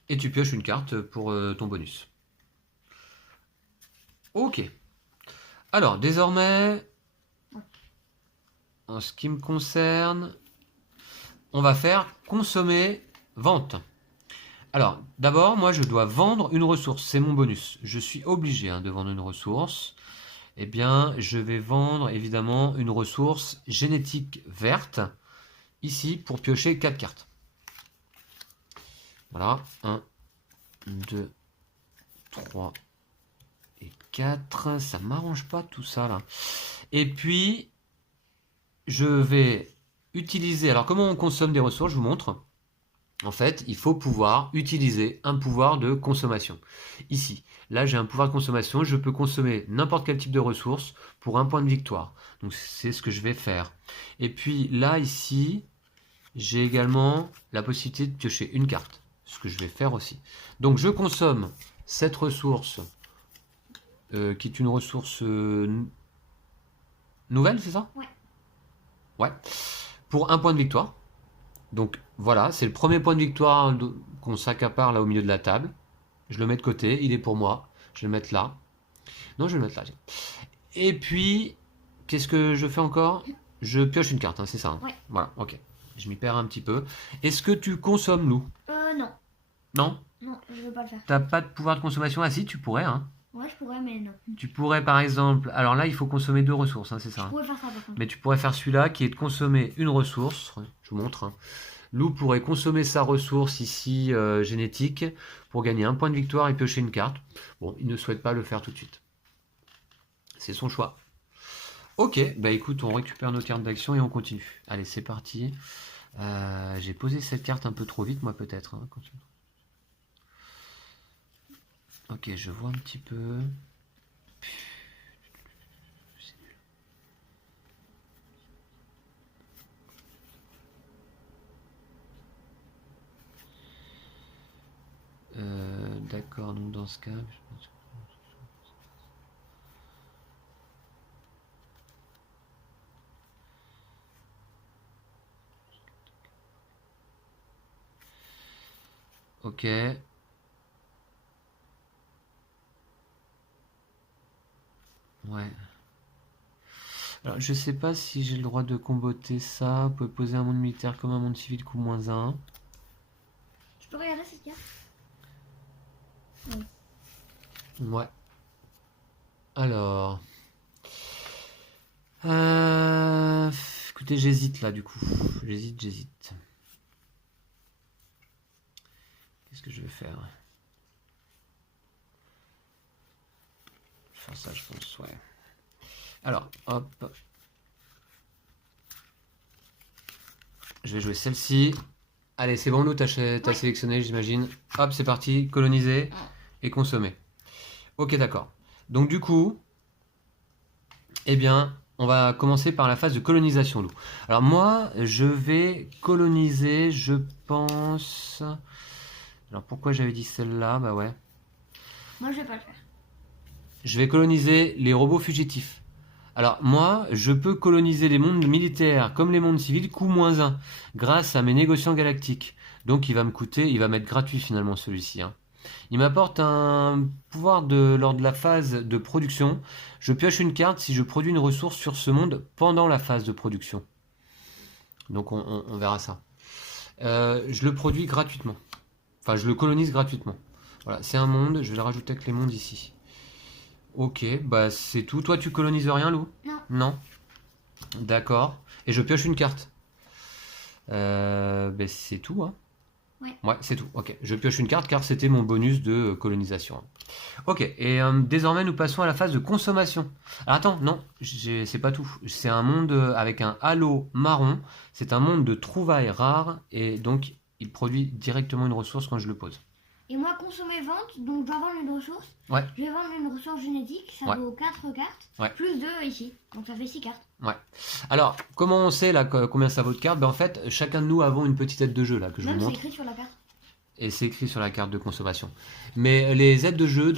Et tu pioches une carte pour ton bonus. Ok. Alors, désormais, en ce qui me concerne, on va faire consommer, vente. Alors, d'abord, moi, je dois vendre une ressource. C'est mon bonus. Je suis obligé de vendre une ressource. Eh bien, je vais vendre, évidemment, une ressource génétique verte, ici, pour piocher 4 cartes. Voilà, 1, 2, 3 et 4. Ça m'arrange pas tout ça, là. Et puis, je vais utiliser... Alors, comment on consomme des ressources? Je vous montre. En fait, il faut pouvoir utiliser un pouvoir de consommation. Ici, là, j'ai un pouvoir de consommation. Je peux consommer n'importe quel type de ressource pour un point de victoire. Donc, c'est ce que je vais faire. Et puis, là, ici, j'ai également la possibilité de piocher une carte. Ce que je vais faire aussi. Donc, je consomme cette ressource qui est une ressource nouvelle, c'est ça? Ouais. Ouais. Pour un point de victoire. Donc voilà, c'est le premier point de victoire qu'on s'accapare là au milieu de la table. Je le mets de côté, il est pour moi. Je vais le mettre là. Non, je vais le mettre là. Et puis, qu'est-ce que je fais encore? Je pioche une carte, c'est ça. Ouais. Voilà, ok. Je m'y perds un petit peu. Est-ce que tu consommes, Lou? Non. Non? Non, je veux pas le faire. T'as pas de pouvoir de consommation? Ah si, tu pourrais, Ouais, je pourrais, mais non. Tu pourrais par exemple... Alors là, il faut consommer 2 ressources, c'est ça. Je pourrais faire ça par contre. Mais tu pourrais faire celui-là qui est de consommer une ressource. Je vous montre. Lou pourrait consommer sa ressource ici génétique pour gagner un point de victoire et piocher une carte. Bon, il ne souhaite pas le faire tout de suite. C'est son choix. Ok, bah écoute, on récupère nos cartes d'action et on continue. Allez, c'est parti. J'ai posé cette carte un peu trop vite, moi peut-être. Ok, je vois un petit peu. D'accord, donc dans ce cas... Ok. Ouais. Alors, je sais pas si j'ai le droit de comboter ça. Vous pouvez poser un monde militaire comme un monde civil, coût -1. Je peux regarder cette carte? Ouais. Alors... écoutez, j'hésite là du coup. J'hésite. Qu'est-ce que je vais faire? Je vais faire ça, je pense, ouais. Alors, hop. Je vais jouer celle-ci. Allez, c'est bon, Lou, t'as sélectionné, j'imagine. Hop, c'est parti, coloniser et consommer. Ok, d'accord. Donc du coup, eh bien, on va commencer par la phase de colonisation, Lou. Alors moi, je vais coloniser, je pense... Alors pourquoi j'avais dit celle-là? Bah ouais. Moi, je vais pas le faire. Je vais coloniser les robots fugitifs. Alors moi, je peux coloniser les mondes militaires comme les mondes civils, coût -1, grâce à mes négociants galactiques. Donc il va m'être gratuit finalement celui-ci. Il m'apporte un pouvoir lors de la phase de production. Je pioche une carte si je produis une ressource sur ce monde pendant la phase de production. Donc on verra ça. Je le produis gratuitement. Enfin, je le colonise gratuitement. Voilà, c'est un monde, je vais le rajouter avec les mondes ici. Ok, bah c'est tout. Toi, tu colonises rien, Lou? Non. Non. D'accord. Et je pioche une carte. Ben c'est tout, Ouais. Ouais, c'est tout. Ok, je pioche une carte car c'était mon bonus de colonisation. Ok, et désormais nous passons à la phase de consommation. Alors attends, non, c'est pas tout. C'est un monde avec un halo marron. C'est un monde de trouvailles rares et donc il produit directement une ressource quand je le pose. Et moi, consommer vente, donc je dois vendre une ressource. Ouais. Je vais vendre une ressource génétique, ça Ouais. vaut 4 cartes, Ouais. plus 2 ici. Donc ça fait 6 cartes. Ouais. Alors, comment on sait là combien ça vaut de cartes? Ben, en fait, chacun de nous avons une petite aide de jeu là que je Même vous c'est montre. écrit sur la carte. Et c'est écrit sur la carte de consommation. Mais les aides de jeu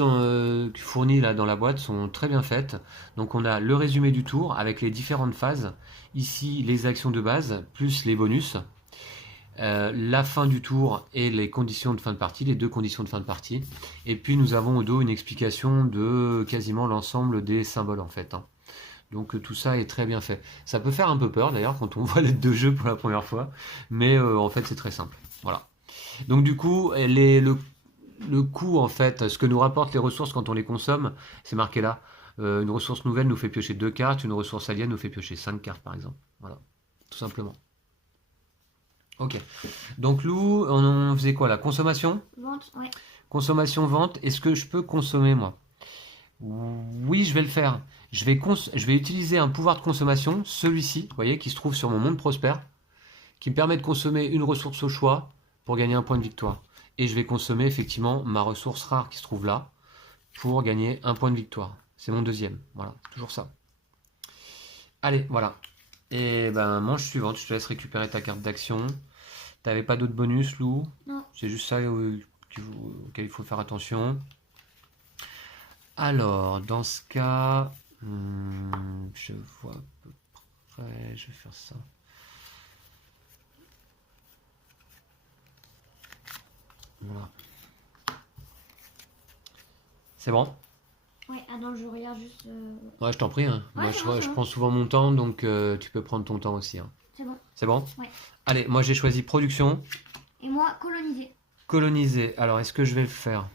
fournies là dans la boîte sont très bien faites. Donc on a le résumé du tour avec les différentes phases. Ici, les actions de base, plus les bonus. La fin du tour et les conditions de fin de partie, les 2 conditions de fin de partie. Et puis nous avons au dos une explication de quasiment l'ensemble des symboles en fait. Hein. Donc tout ça est très bien fait. Ça peut faire un peu peur d'ailleurs quand on voit l'aide de jeu pour la première fois. Mais en fait c'est très simple. Voilà. Donc du coup, le coût en fait, ce que nous rapportent les ressources quand on les consomme, c'est marqué là. Une ressource nouvelle nous fait piocher 2 cartes, une ressource alien nous fait piocher 5 cartes par exemple. Voilà, tout simplement. Ok. Donc Lou, on faisait quoi là? Consommation? Vente, ouais. Consommation, vente. Est-ce que je peux consommer moi? Oui, je vais le faire. Je vais utiliser un pouvoir de consommation, celui-ci, vous voyez, qui se trouve sur mon monde prospère, qui me permet de consommer une ressource au choix pour gagner un point de victoire. Et je vais consommer effectivement ma ressource rare qui se trouve là pour gagner un point de victoire. C'est mon deuxième. Voilà, toujours ça. Allez, voilà. Et ben, manche suivante, je te laisse récupérer ta carte d'action. T'avais pas d'autres bonus, Lou? Non. C'est juste ça auquel il faut faire attention. Alors, dans ce cas, je vois à peu près, je vais faire ça. Voilà. C'est bon? Ouais, attends, je regarde juste. Ouais, je t'en prie. Hein. Ouais, Moi, c'est bon, c'est je bon. prends souvent mon temps, donc tu peux prendre ton temps aussi. Hein. C'est bon. C'est bon? Ouais. Allez, moi j'ai choisi production, Et moi, coloniser. coloniser. Alors, est-ce que je vais le faire?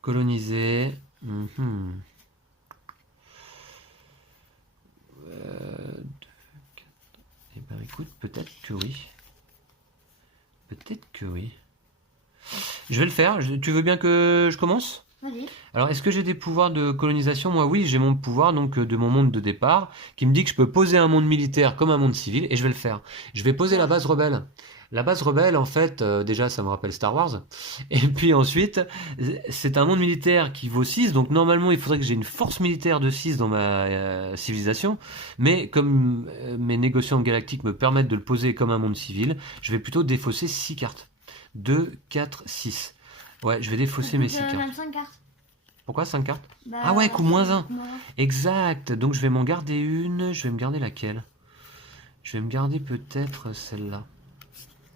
Coloniser. Mhm. Eh ben, écoute, peut-être que oui. Peut-être que oui. Je vais le faire. Tu veux bien que je commence? Vas-y. Alors, est-ce que j'ai des pouvoirs de colonisation? Moi, oui, j'ai mon pouvoir donc de mon monde de départ qui me dit que je peux poser un monde militaire comme un monde civil et je vais le faire. Je vais poser la base rebelle. La base rebelle, en fait, déjà, ça me rappelle Star Wars. Et puis ensuite, c'est un monde militaire qui vaut 6, donc normalement, il faudrait que j'ai une force militaire de 6 dans ma civilisation. Mais comme mes négociants galactiques me permettent de le poser comme un monde civil, je vais plutôt défausser 6 cartes. 2, 4, 6. Ouais, je vais défausser mes 6 cartes. Même 5 cartes. Pourquoi 5 cartes? Bah, Ah ouais, coût moins 1. coût moins un. Exact. Donc je vais m'en garder une. Je vais me garder laquelle? Je vais me garder peut-être celle-là.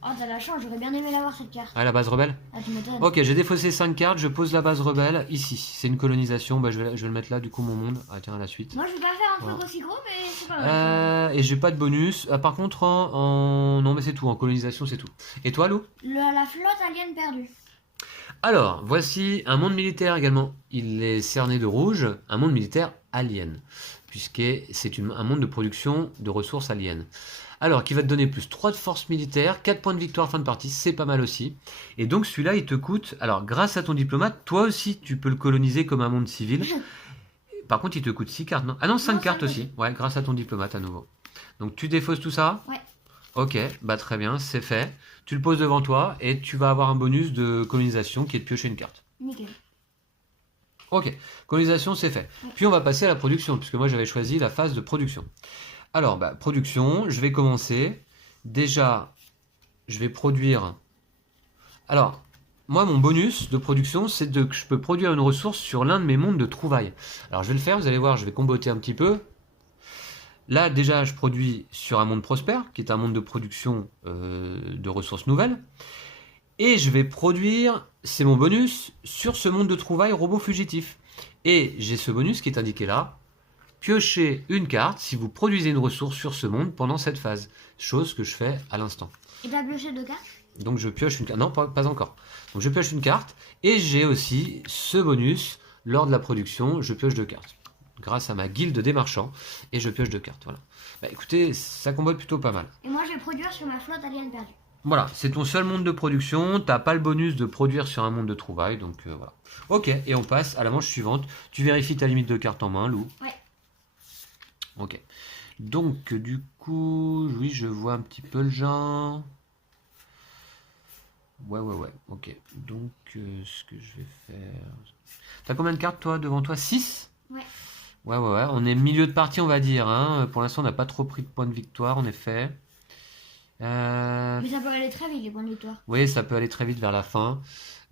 Oh, t'as la chance, j'aurais bien aimé l'avoir cette carte. Ah, la base rebelle? Ah, tu m'étonnes. Ok, j'ai défaussé 5 cartes. Je pose la base rebelle ici. C'est une colonisation. Bah, je vais le mettre là, du coup, mon monde. Ah, tiens, à la suite. Moi, je vais pas faire un truc Voilà. aussi gros, mais c'est pas grave. Et j'ai pas de bonus. Ah, par contre, non, mais c'est tout. En colonisation, c'est tout. Et toi, Lou? La flotte alien perdue. Alors, voici un monde militaire également. Il est cerné de rouge, un monde militaire alien, puisque c'est un monde de production de ressources aliens. Alors, qui va te donner plus 3 de force militaire, 4 points de victoire fin de partie, c'est pas mal aussi. Et donc celui-là, il te coûte, alors grâce à ton diplomate, toi aussi tu peux le coloniser comme un monde civil. Par contre, il te coûte 6 cartes, non? Ah non, 5 Non, cartes cinq, aussi, ouais, grâce à ton diplomate à nouveau. Donc tu défausses tout ça? Ouais. Ok, bah très bien, c'est fait. Tu le poses devant toi et tu vas avoir un bonus de colonisation qui est de piocher une carte. Nickel. Ok, colonisation c'est fait. Puis on va passer à la production, puisque moi j'avais choisi la phase de production. Alors, bah, production, je vais commencer. Déjà, je vais produire... Alors, moi mon bonus de production, c'est que je peux produire une ressource sur l'un de mes mondes de trouvailles. Alors je vais le faire, vous allez voir, je vais comboter un petit peu. Là, déjà, je produis sur un monde prospère, qui est un monde de production de ressources nouvelles. Et je vais produire, c'est mon bonus, sur ce monde de trouvailles robot fugitif. Et j'ai ce bonus qui est indiqué là. Piochez une carte si vous produisez une ressource sur ce monde pendant cette phase. Chose que je fais à l'instant. Et t'as pioché 2 cartes? Donc je pioche une carte. Non, pas encore. Donc je pioche une carte. Et j'ai aussi ce bonus lors de la production. Je pioche 2 cartes. Grâce à ma guilde des marchands. Et je pioche 2 cartes. Voilà. Bah écoutez, ça combote plutôt pas mal. Et moi, je vais produire sur ma flotte alien perdue. Voilà, c'est ton seul monde de production, t'as pas le bonus de produire sur un monde de trouvailles, donc voilà. Ok, et on passe à la manche suivante. Tu vérifies ta limite de cartes en main, Lou. Ouais. Ok. Donc, du coup, oui, je vois un petit peu le genre. Ouais. Ok. Donc, ce que je vais faire... T'as combien de cartes, toi, devant toi? 6? Ouais. Ouais. On est milieu de partie, on va dire. Hein. Pour l'instant, on n'a pas trop pris de points de victoire, en effet. Mais ça peut aller très vite, les points de victoire. Oui, ça peut aller très vite vers la fin.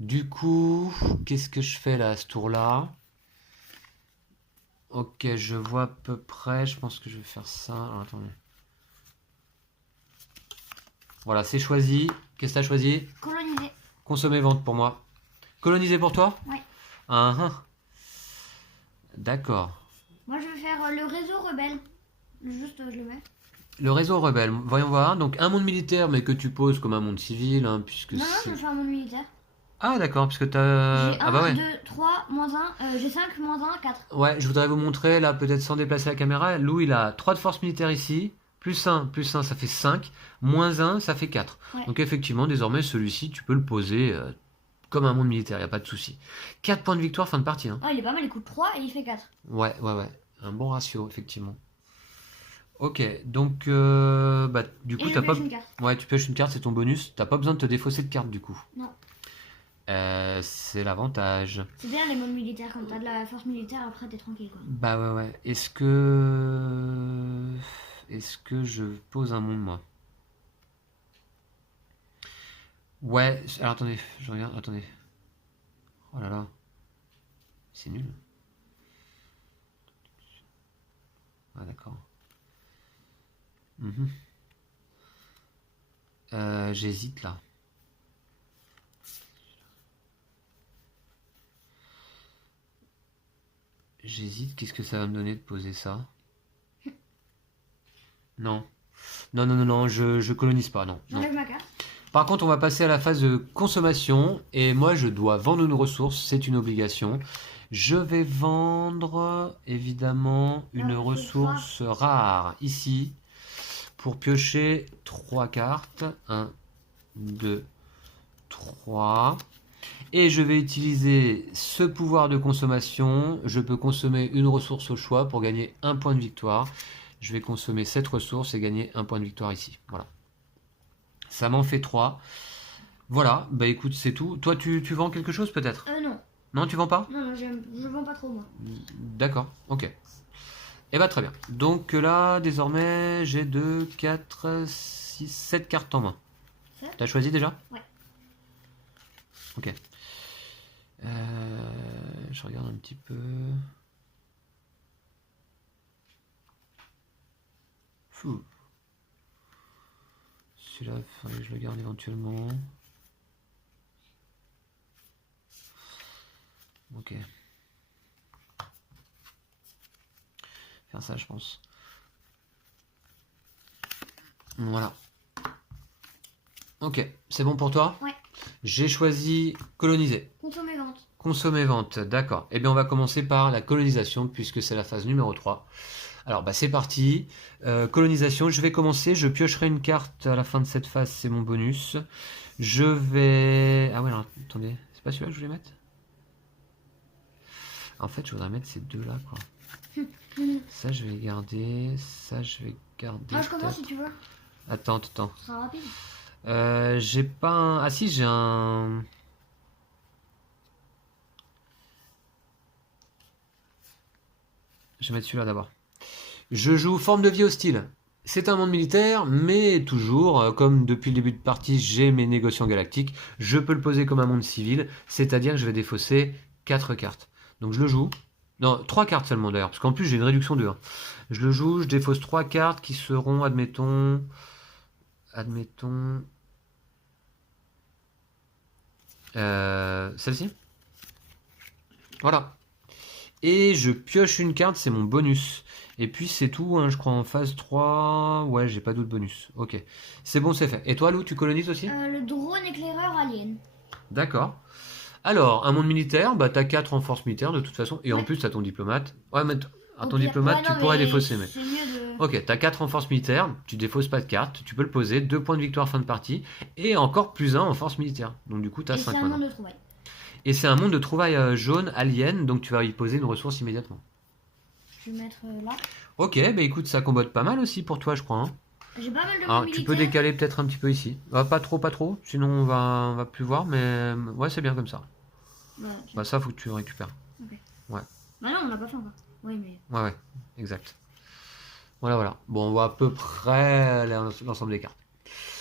Du coup, qu'est-ce que je fais là, à ce tour-là? Ok, je vois à peu près. Je pense que je vais faire ça. Alors, attendez. Voilà, c'est choisi. Qu'est-ce que t'as choisi? Coloniser. Consommer vente pour moi. Coloniser pour toi? Ouais. Ah. D'accord. Moi, je vais faire le réseau rebelle. Juste, je le mets. Le réseau rebelle, voyons voir. Donc un monde militaire, mais que tu poses comme un monde civil, hein, puisque Non, c'est... je vais faire un monde militaire. Ah d'accord, puisque t'as... J'ai Ah 1, bah ouais. 2, 3, moins 1. J'ai 5, moins 1, 4. Ouais, je voudrais vous montrer, là, peut-être sans déplacer la caméra. Lou, il a 3 de force militaire ici. Plus 1, ça fait 5. Moins 1, ça fait 4. Ouais. Donc effectivement, désormais, celui-ci, tu peux le poser comme un monde militaire, il n'y a pas de souci. 4 points de victoire, fin de partie. Hein. Oh, il est pas mal, il coûte 3 et il fait 4. Ouais. Un bon ratio, effectivement. Ok, donc, du coup, Et je t'as pas... pioche une carte. Ouais, tu pioches une carte, c'est ton bonus. T'as pas besoin de te défausser de carte, du coup. Non. C'est l'avantage. C'est bien les modes militaires, quand t'as de la force militaire, après t'es tranquille quoi. Bah ouais. Est-ce que je pose un monde, moi? Ouais, alors attendez, je regarde, attendez. Oh là là. C'est nul. Ah d'accord. Mhm. J'hésite là. J'hésite, qu'est-ce que ça va me donner de poser ça? Non. Non, je colonise pas, non. J'enlève ma carte. Par contre, on va passer à la phase de consommation et moi je dois vendre une ressource, c'est une obligation. Je vais vendre évidemment une ressource rare ici pour piocher 3 cartes. 1, 2, 3. Et je vais utiliser ce pouvoir de consommation. Je peux consommer une ressource au choix pour gagner un point de victoire. Je vais consommer cette ressource et gagner un point de victoire ici. Voilà. Ça m'en fait 3. Bah écoute, c'est tout. Toi, tu vends quelque chose peut-être? Non. Non, tu vends pas? Non, je vends pas trop moi. D'accord, ok. Et très bien. Donc là, désormais, j'ai 2, 4, 6, 7 cartes en main. T'as choisi déjà? Ouais. Ok. Je regarde un petit peu. Fou. Celui-là, il faudrait que je le garde éventuellement. Ok. Faire ça, je pense. Voilà. Ok, c'est bon pour toi? Ouais. J'ai choisi coloniser. Consommer vente. Consommer vente, d'accord. Eh bien, on va commencer par la colonisation puisque c'est la phase numéro 3. Alors, c'est parti. Colonisation, je vais commencer. Je piocherai une carte à la fin de cette phase, c'est mon bonus. Je vais... Ah ouais, alors, attendez. C'est pas celui-là que je voulais mettre? En fait, je voudrais mettre ces deux-là, quoi. Ça, je vais garder. Ça, je vais garder. Moi, je commence si tu veux. Attends. Ce sera rapide. J'ai pas un... Ah si, j'ai un... Je vais mettre celui-là d'abord. Je joue forme de vie hostile. C'est un monde militaire, mais toujours, comme depuis le début de partie, j'ai mes négociants galactiques, je peux le poser comme un monde civil, c'est-à-dire que je vais défausser 4 cartes. Donc je le joue. Non, 3 cartes seulement d'ailleurs, parce qu'en plus j'ai une réduction de 1. Je le joue, je défausse 3 cartes qui seront, admettons... Celle-ci. Voilà. Et je pioche une carte, c'est mon bonus. Et puis c'est tout, hein, je crois en phase 3. Ouais, j'ai pas d'autre bonus. Ok. C'est bon, c'est fait. Et toi, Lou, tu colonises aussi? Le drone éclaireur alien. D'accord. Alors, un monde militaire, t'as 4 en force militaire de toute façon. Et en plus, t'as ton diplomate. Ouais, mais ton diplomate, tu pourrais défausser. Mais... C'est mieux de... Ok, t'as 4 en force militaire, tu défausses pas de carte, tu peux le poser, 2 points de victoire fin de partie, et encore plus 1 en force militaire. Donc du coup, t'as 5 c'est un maintenant. monde de trouvailles. Et c'est un monde de trouvailles jaune, alien, donc tu vas y poser une ressource immédiatement. Je vais mettre là. Ok, écoute, ça combote pas mal aussi pour toi, je crois. Hein. J'ai pas mal de Alors, mots tu peux militaires. décaler peut-être un petit peu ici. Pas trop, sinon on va plus voir, mais ouais, c'est bien comme ça. Bah, Bah ça, faut que tu récupères. ok. Ouais. Bah non, on l'a pas fait encore. Oui, mais. Ouais, exact. Voilà. Bon, on voit à peu près l'ensemble des cartes.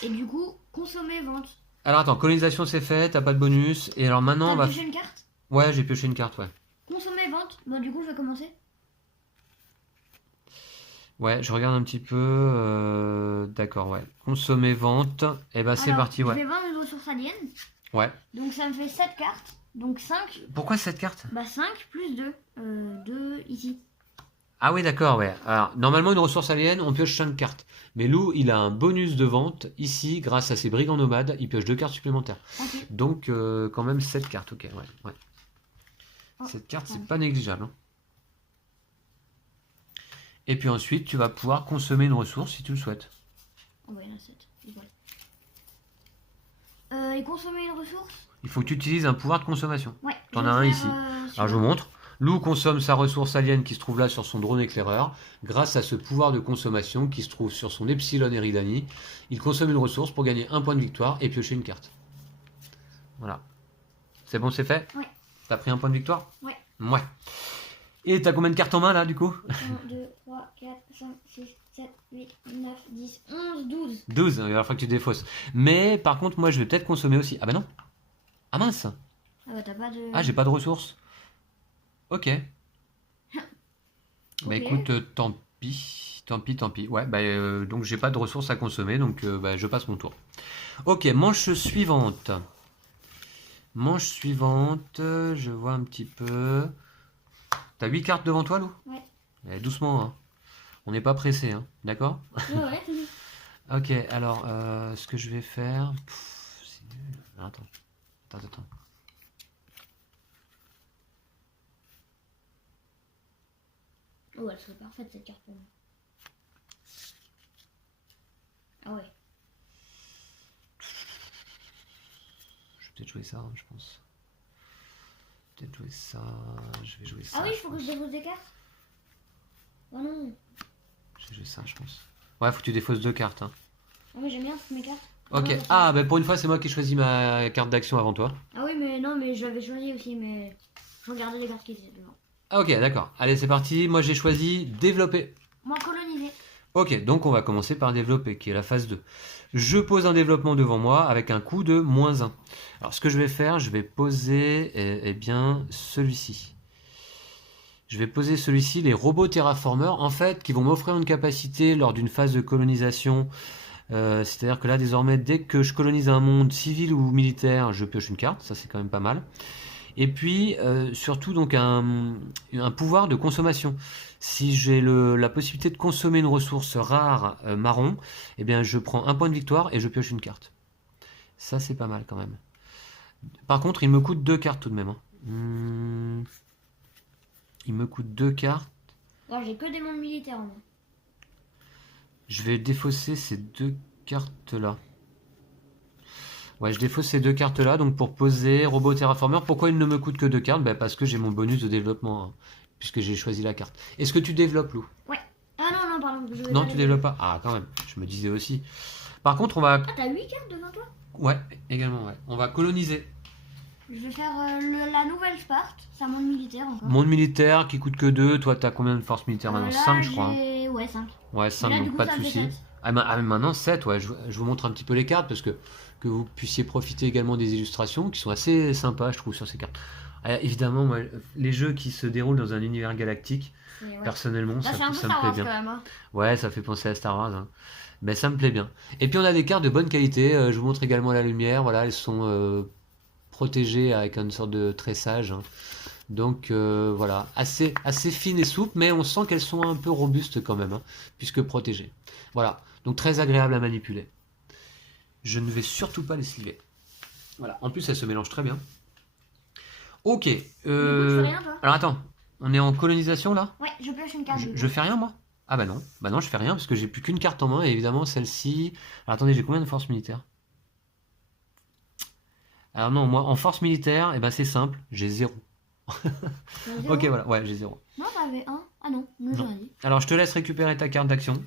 Et du coup, consommer, vente. Alors attends, colonisation c'est fait, t'as pas de bonus. Et alors maintenant, on T'as va... pioché une carte? Ouais, j'ai pioché une carte, ouais. Consommer, vente. Bah du coup, je vais commencer. Ouais, je regarde un petit peu. D'accord, ouais. Consommer, vente. Et bah c'est Alors, parti, je ouais. vais vendre une ressource alien. Ouais. Donc ça me fait 7 cartes. Donc 5. Pourquoi cette carte? Bah 5 plus 2. 2 ici. Ah oui, d'accord, ouais. Alors, normalement, une ressource alien, on pioche 5 cartes. Mais Lou, il a un bonus de vente. Ici, grâce à ses brigands nomades, il pioche 2 cartes supplémentaires. Ok. Donc, quand même 7 cartes, ok, ouais. Oh, Cette carte, c'est pardon. pas négligeable, hein. Et puis ensuite, tu vas pouvoir consommer une ressource si tu le souhaites. Oh ouais, il y en a 7. Et consommer une ressource? Il faut que tu utilises un pouvoir de consommation. Ouais. T'en je as vais un faire, ici. Alors, je vous celui-là. montre. Lou consomme sa ressource alien qui se trouve là sur son drone éclaireur. Grâce à ce pouvoir de consommation qui se trouve sur son Epsilon Eridani, il consomme une ressource pour gagner un point de victoire et piocher une carte. Voilà. C'est bon, c'est fait? Ouais. T'as pris un point de victoire? Ouais. Ouais. Et t'as combien de cartes en main là du coup? 1, 2, 3, 4, 5, 6, 7, 8, 9, 10, 11, 12. 12, il va falloir que tu défausses. Mais par contre, moi je vais peut-être consommer aussi. Ah bah non. Ah mince. Ah bah t'as pas de. Ah, j'ai pas de ressources. Ok. Bah Ok. écoute, tant pis. Ouais, bah donc j'ai pas de ressources à consommer, donc bah, je passe mon tour. Ok, manche suivante. Manche suivante, je vois un petit peu. T'as 8 cartes devant toi, Lou? Ouais. Doucement, hein. On n'est pas pressé, hein. D'accord? Ouais. Ok, alors, ce que je vais faire... c'est nul. Attends. Oh, elle serait parfaite cette carte pour moi. Ah ouais. Je vais peut-être jouer ça, hein, je pense. Peut-être jouer ça... Je vais jouer ça. Ah oui, il je faut que pense. je dépose des cartes. Oh non. Je vais jouer ça, je pense. Ouais, faut que tu défausses 2 cartes, hein. Ah oui, j'aime bien mes cartes. Ok. Non, Ah, bah pour une fois, c'est moi qui ai choisi ma carte d'action avant toi. Ah oui, mais non, mais je l'avais choisi aussi, mais je regardais les cartes qui étaient devant. Ah, ok, d'accord. Allez, c'est parti. Moi, j'ai choisi développer. Moi, coloniser. Ok, donc on va commencer par développer, qui est la phase 2. Je pose un développement devant moi avec un coût de -1. Alors, ce que je vais faire, je vais poser, eh bien, celui-ci. Je vais poser celui-ci, les robots terraformeurs, en fait, qui vont m'offrir une capacité lors d'une phase de colonisation. C'est-à-dire que là, désormais, dès que je colonise un monde civil ou militaire, je pioche une carte. Ça, c'est quand même pas mal. Et puis, surtout, donc, un pouvoir de consommation. Si j'ai la possibilité de consommer une ressource rare marron, eh bien, je prends un point de victoire et je pioche une carte. Ça, c'est pas mal quand même. Par contre, il me coûte 2 cartes tout de même, hein. Il me coûte 2 cartes. Moi, j'ai que des mondes militaires en moi. Je vais défausser ces 2 cartes-là. Ouais, je défausse ces 2 cartes-là, donc pour poser robot terraformeur. Pourquoi il ne me coûte que 2 cartes? Bah, parce que j'ai mon bonus de développement, hein, puisque j'ai choisi la carte. Est-ce que tu développes, Lou? Ouais. Ah non, pardon. Je vais Non, pas tu les- développes pas. Ah, quand même, je me disais aussi. Par contre, on va... Ah, t'as 8 cartes devant toi? Ouais, également, ouais. On va coloniser. Je vais faire la nouvelle Sparte. C'est un monde militaire encore. Monde militaire qui coûte que 2. Toi, t'as combien de force militaire maintenant? Là, 5, je crois, hein. j'ai- Ouais, 5. Ouais, 5, là, du donc coup, pas de ça me fait soucis. 7. Mais maintenant 7, ouais. Je vous montre un petit peu les cartes parce que vous puissiez profiter également des illustrations qui sont assez sympas, je trouve, sur ces cartes. Évidemment, moi, les jeux qui se déroulent dans un univers galactique, Ouais. personnellement, Là, c'est un peu ça me Star plaît Wars bien. quand même. Hein. Ouais, ça fait penser à Star Wars, hein. Mais ça me plaît bien. Et puis on a des cartes de bonne qualité. Je vous montre également la lumière. Voilà, elles sont protégées avec une sorte de tressage, hein. Donc voilà, assez fines et souples, mais on sent qu'elles sont un peu robustes quand même, hein, puisque protégées. Voilà, donc très agréable à manipuler. Je ne vais surtout pas les sliver. Voilà, en plus elles se mélangent très bien. Ok. Du coup, tu fais rien, toi? Alors attends, on est en colonisation là? Ouais, je pioche une carte. du coup. Je fais rien moi? Ah bah non, je fais rien parce que j'ai plus qu'une carte en main et évidemment celle-ci. Alors attendez, j'ai combien de force militaire? Alors non, moi en force militaire, eh ben, c'est simple, j'ai 0. T'as zéro? Ok, voilà, ouais, j'ai 0. Non, t'avais 1. Ah non, Non. j'aurais dit. Alors je te laisse récupérer ta carte d'action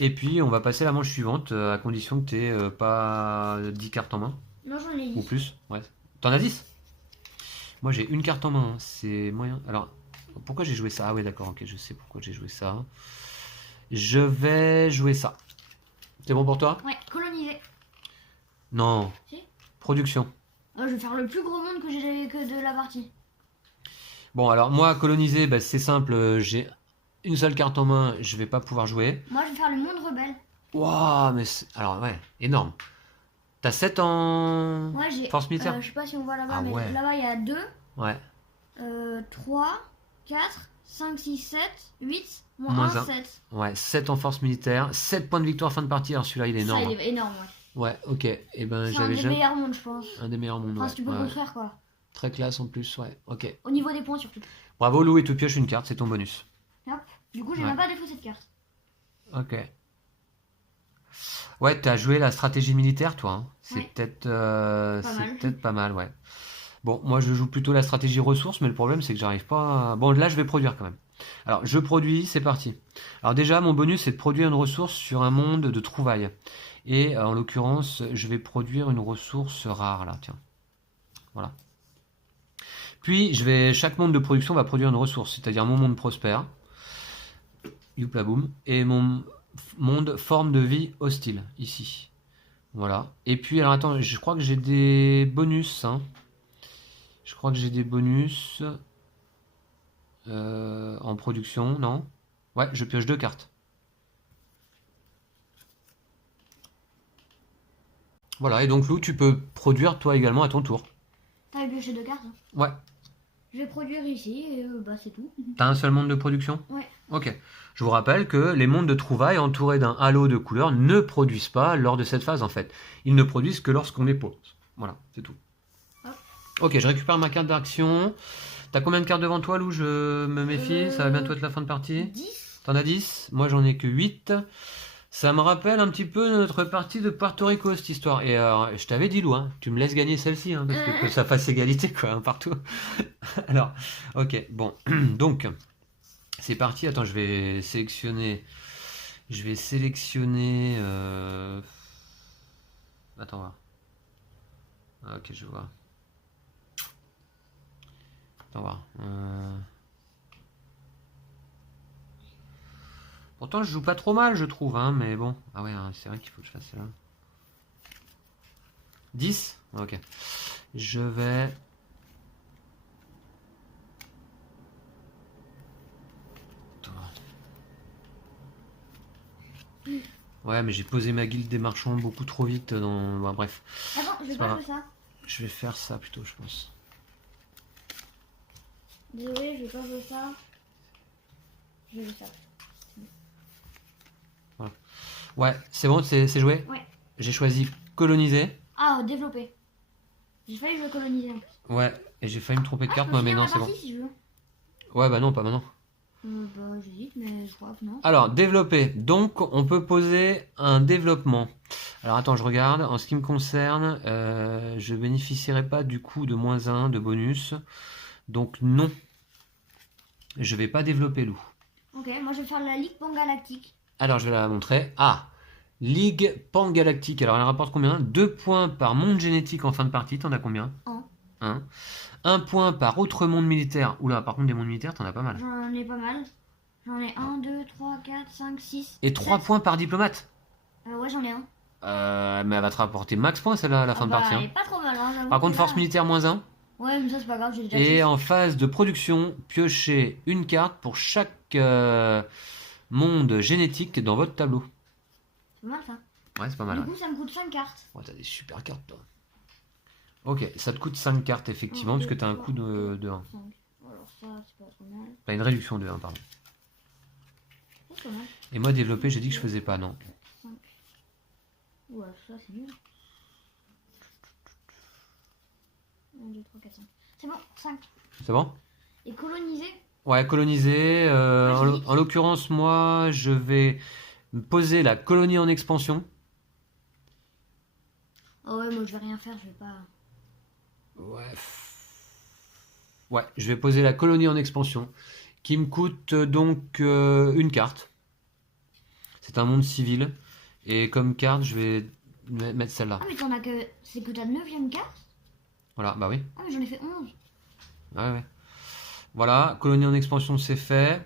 Et puis on va passer à la manche suivante, à condition que tu n'aies pas 10 cartes en main, Non, j'en ai ou 10. plus. Ouais. T'en as 10? Moi j'ai une carte en main, hein. C'est moyen. Alors, pourquoi j'ai joué ça? Ah ouais d'accord, ok, je sais pourquoi j'ai joué ça. Je vais jouer ça. C'est bon pour toi? Ouais, coloniser. Non. Si. Production. Je vais faire le plus gros monde que de la partie. Bon alors moi coloniser, bah, c'est simple, j'ai une seule carte en main, je vais pas pouvoir jouer. Moi, je vais faire le monde rebelle. Waouh, mais alors ouais, énorme. T'as 7 en Moi, j'ai. force militaire? Je sais pas si on voit là-bas, Ah mais ouais. là-bas, il y a 2, Ouais. 3, 4, 5, 6, 7, 8, moins Moins 1, un. 7. Ouais, 7 en force militaire, 7 points de victoire fin de partie, alors celui-là il est Ça, énorme. il est énorme, ouais. Ouais, ok. Et ben C'est un j'avais des jamais. meilleurs mondes, je pense. Un des meilleurs mondes, Enfin, ouais. si tu peux Ouais. construire, quoi. Très classe en plus, ouais. Ok. Au niveau des points, surtout. Bravo Lou, et tu pioches une carte, c'est ton bonus. Hop. Du coup, j'ai Ouais. même pas défaut cette carte. Ok. Ouais, t'as joué la stratégie militaire, toi, hein. C'est Ouais. peut-être Pas mal. pas mal, ouais. Bon, moi je joue plutôt la stratégie ressources, mais le problème c'est que j'arrive pas à... Bon, là je vais produire quand même. Alors, je produis, c'est parti. Alors déjà, mon bonus c'est de produire une ressource sur un monde de trouvailles. Et en l'occurrence, je vais produire une ressource rare, là, tiens. Voilà. Puis, chaque monde de production va produire une ressource, c'est-à-dire mon monde prospère, youpla boum, et mon monde forme de vie hostile, ici. Voilà. Et puis, alors attends, je crois que j'ai des bonus, hein. Je crois que j'ai des bonus en production, non? Ouais, je pioche 2 cartes. Voilà, et donc Lou, tu peux produire toi également à ton tour. T'as pioché 2 cartes. Ouais. Je vais produire ici, et bah, c'est tout. T'as un seul monde de production? Ouais. Ok. Je vous rappelle que les mondes de trouvailles entourés d'un halo de couleurs ne produisent pas lors de cette phase en fait. Ils ne produisent que lorsqu'on les pose. Voilà, c'est tout. Hop. Ok, je récupère ma carte d'action. T'as combien de cartes devant toi, Lou? Je me méfie, ça va bientôt être la fin de partie. 10. T'en as 10? Moi j'en ai que 8. Ça me rappelle un petit peu notre partie de Puerto Rico, cette histoire. Et je t'avais dit, Lou, hein, tu me laisses gagner celle-ci, hein, parce que ça fasse égalité, quoi, hein, partout. Alors, ok, bon. Donc, c'est parti. Attends, je vais sélectionner. Je vais sélectionner. Attends, voir. Ok, je vois. Attends, voir. Pourtant, je joue pas trop mal, je trouve, hein, mais bon. Ah ouais, hein, c'est vrai qu'il faut que je fasse ça. 10? Ok. Je vais... Ouais, mais j'ai posé ma guilde des marchands beaucoup trop vite dans... Bon, bref. Ah bon, je vais C'est pas pas grave. jouer ça. Je vais faire ça plutôt, je pense. Désolé, je vais pas jouer ça. Je vais jouer ça. Ouais, c'est bon, c'est joué? Ouais. J'ai choisi coloniser. Ah, développer. J'ai failli jouer coloniser en plus. Ouais, et j'ai failli me tromper de Ah, carte, je moi, peux mais finir non, ma c'est bon. partie si je veux. Ouais, bah non, pas maintenant. Bah, j'hésite, mais je crois que non. Alors, développer. Donc, on peut poser un développement. Alors, attends, je regarde. En ce qui me concerne, je bénéficierai pas du coup de -1 de bonus. Donc, non. Je vais pas développer Lou. Ok, moi je vais faire la Ligue Pangalactique. Alors, je vais la montrer. Ah, Ligue Pangalactique. Alors, elle rapporte combien? 2 points par monde génétique en fin de partie. T'en as combien? 1. 1 point par autre monde militaire. Oula, par contre, des mondes militaires, t'en as pas mal. J'en ai pas mal. J'en ai 1, 2, 3, 4, 5, 6. Et 3 points par diplomate. Ouais, j'en ai un. Mais elle va te rapporter max points, celle-là, à la fin de partie. Elle Hein. est pas trop mal, hein, j'avoue Par que contre, force là- militaire -1. Ouais, mais ça c'est pas grave, j'ai déjà Et six. en phase de production, piochez une carte pour chaque monde génétique dans votre tableau. C'est pas mal ça. Ouais, c'est pas mal. Du Ouais. coup, ça me coûte 5 cartes. Ouais, t'as des super cartes, toi. Ok, ça te coûte 5 cartes, effectivement, Un, parce que deux, t'as un trois, coup de 1. 5. Alors ça, c'est pas trop mal. T'as une réduction de 1, pardon. C'est pas mal. Et moi, développer, j'ai dit que je faisais pas, non. 5. Ouais, ça c'est nul. 1, 2, 3, 4, 5. C'est bon, 5. C'est bon? Et coloniser? Ouais, coloniser. En l'occurrence, moi, je vais poser la colonie en expansion. Oh ouais, moi je vais rien faire, je vais pas. Ouais. Ouais, je vais poser la colonie en expansion, qui me coûte donc une carte. C'est un monde civil. Et comme carte, je vais mettre celle-là. Ah, mais t'en as que. C'est que ta 9ème carte? Voilà, bah oui. Ah, mais j'en ai fait 11. Ouais. Voilà, colonie en expansion, c'est fait.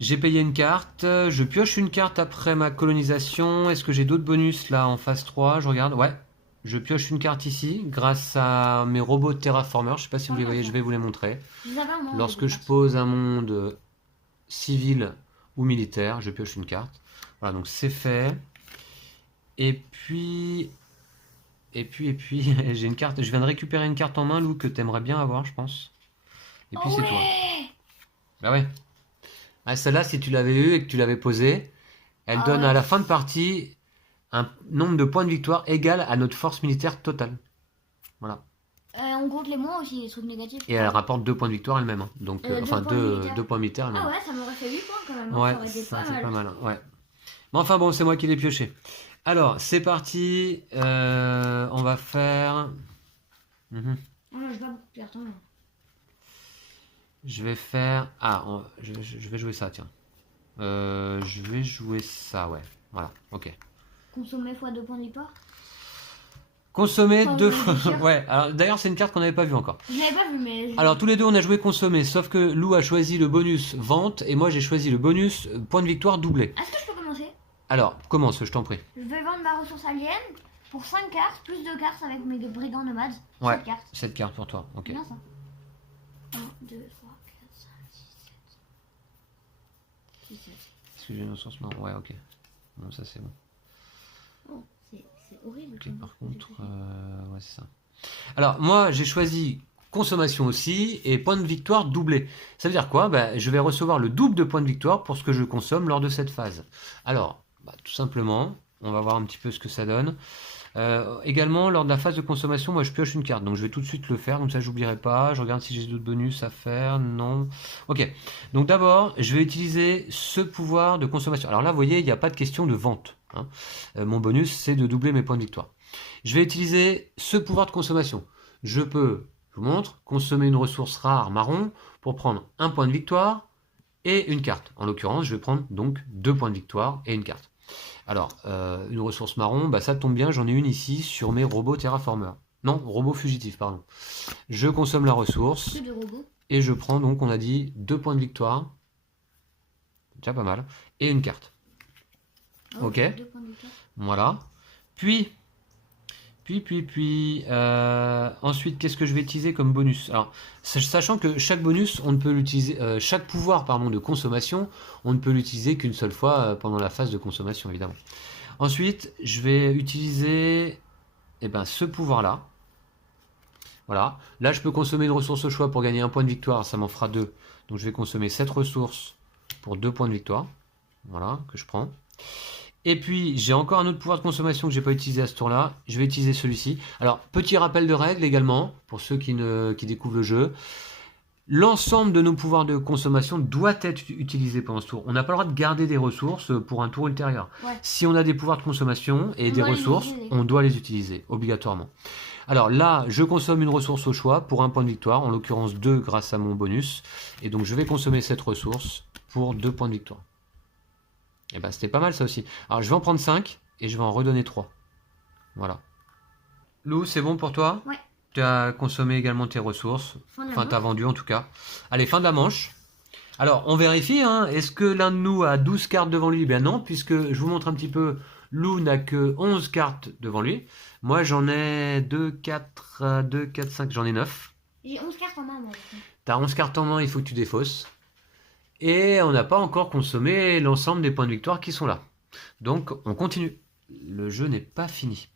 J'ai payé une carte. Je pioche une carte après ma colonisation. Est-ce que j'ai d'autres bonus là en phase 3? Je regarde. Ouais. Je pioche une carte ici grâce à mes robots terraformers. Je sais pas si vous les voyez, je vais vous les montrer. Lorsque je pose un monde civil ou militaire, je pioche une carte. Voilà, donc c'est fait. Et puis, j'ai une carte. Je viens de récupérer une carte en main, Lou, que t'aimerais bien avoir, je pense. Et puis c'est toi. Bah ouais. Ah, celle-là, si tu l'avais eu et que tu l'avais posée, elle donne à la fin de partie un nombre de points de victoire égal à notre force militaire totale. Voilà. On compte les moins aussi, les trucs négatifs. Et elle rapporte 2 points de victoire elle-même. Hein. Donc, enfin, 2 points militaires elle-même. Ah ouais, ça m'aurait fait 8 points quand même. Ouais, ça aurait été ça, pas c'est mal. pas mal. Ouais. Mais enfin bon, c'est moi qui l'ai pioché. Alors, c'est parti. On va faire... Non, je vais pas beaucoup perdre temps. Je vais faire... Ah, je vais jouer ça, tiens. Je vais jouer ça, ouais. Voilà, ok. Consommer x 2 points de victoire. Consommer Enfin, 2 je fois... vais dire. Ouais, alors, d'ailleurs, c'est une carte qu'on n'avait pas vue encore. Je l'avais pas vu, mais. Alors, tous les deux, on a joué consommer, sauf que Lou a choisi le bonus vente, et moi, j'ai choisi le bonus point de victoire doublé. Est-ce que je peux commencer? Alors, commence, je t'en prie. Je vais vendre ma ressource alien pour 5 cartes, plus 2 cartes avec mes brigands nomades. Ouais, 7 cartes. 7 cartes pour toi, ok. C'est bien ça. 1, 2, 3, 4, 5, 6, 7. 6, 7. Est-ce que j'ai une ressource? Non, ouais, ok. Bon, ça c'est bon. Oh, c'est horrible. Ok, par contre, ouais, c'est ça. Alors, moi, j'ai choisi consommation aussi et point de victoire doublé. Ça veut dire quoi? Bah, je vais recevoir le double de points de victoire pour ce que je consomme lors de cette phase. Alors, bah, tout simplement, on va voir un petit peu ce que ça donne. Également, lors de la phase de consommation, moi je pioche une carte, donc je vais tout de suite le faire, comme ça j'oublierai pas. Je regarde si j'ai d'autres bonus à faire, non. Ok, donc d'abord, je vais utiliser ce pouvoir de consommation. Alors là, vous voyez, il n'y a pas de question de vente. Hein. Mon bonus, c'est de doubler mes points de victoire. Je vais utiliser ce pouvoir de consommation. Je peux, je vous montre, consommer une ressource rare marron pour prendre un point de victoire et une carte. En l'occurrence, je vais prendre donc 2 points de victoire et une carte. Alors, une ressource marron, bah ça tombe bien, j'en ai une ici sur mes robots terraformers. Non, robots fugitifs, pardon. Je consomme la ressource Plus de robots. et je prends donc, on a dit, 2 points de victoire. Déjà pas mal. Et une carte. Oh, Ok. 2 points de victoire. Voilà. Puis, ensuite, qu'est-ce que je vais utiliser comme bonus? Alors, sachant que chaque bonus, on ne peut l'utiliser, chaque pouvoir, pardon, de consommation, on ne peut l'utiliser qu'une seule fois pendant la phase de consommation, évidemment. Ensuite, je vais utiliser, ce pouvoir-là. Voilà. Là, je peux consommer une ressource au choix pour gagner un point de victoire, ça m'en fera 2. Donc, je vais consommer cette ressource pour 2 points de victoire. Voilà, que je prends. Et puis, j'ai encore un autre pouvoir de consommation que je n'ai pas utilisé à ce tour-là. Je vais utiliser celui-ci. Alors, petit rappel de règles également, pour ceux qui découvrent le jeu. L'ensemble de nos pouvoirs de consommation doit être utilisé pendant ce tour. On n'a pas le droit de garder des ressources pour un tour ultérieur. Ouais. Si on a des pouvoirs de consommation et On des doit les ressources, utiliser. on doit les utiliser, obligatoirement. Alors là, je consomme une ressource au choix pour un point de victoire, en l'occurrence 2 grâce à mon bonus. Et donc, je vais consommer cette ressource pour 2 points de victoire. Et ben c'était pas mal ça aussi. Alors je vais en prendre 5 et je vais en redonner 3. Voilà. Lou, c'est bon pour toi? Ouais. Tu as consommé également tes ressources. Enfin, tu as vendu en tout cas. Allez, fin de la manche. Alors, on vérifie. Hein. Est-ce que l'un de nous a 12 cartes devant lui? Bien non, puisque je vous montre un petit peu. Lou n'a que 11 cartes devant lui. Moi, j'en ai 2, 4, 5. J'en ai 9. J'ai 11 cartes en main, moi. Tu as 11 cartes en main, il faut que tu défausses. Et on n'a pas encore consommé l'ensemble des points de victoire qui sont là. Donc, on continue. Le jeu n'est pas fini.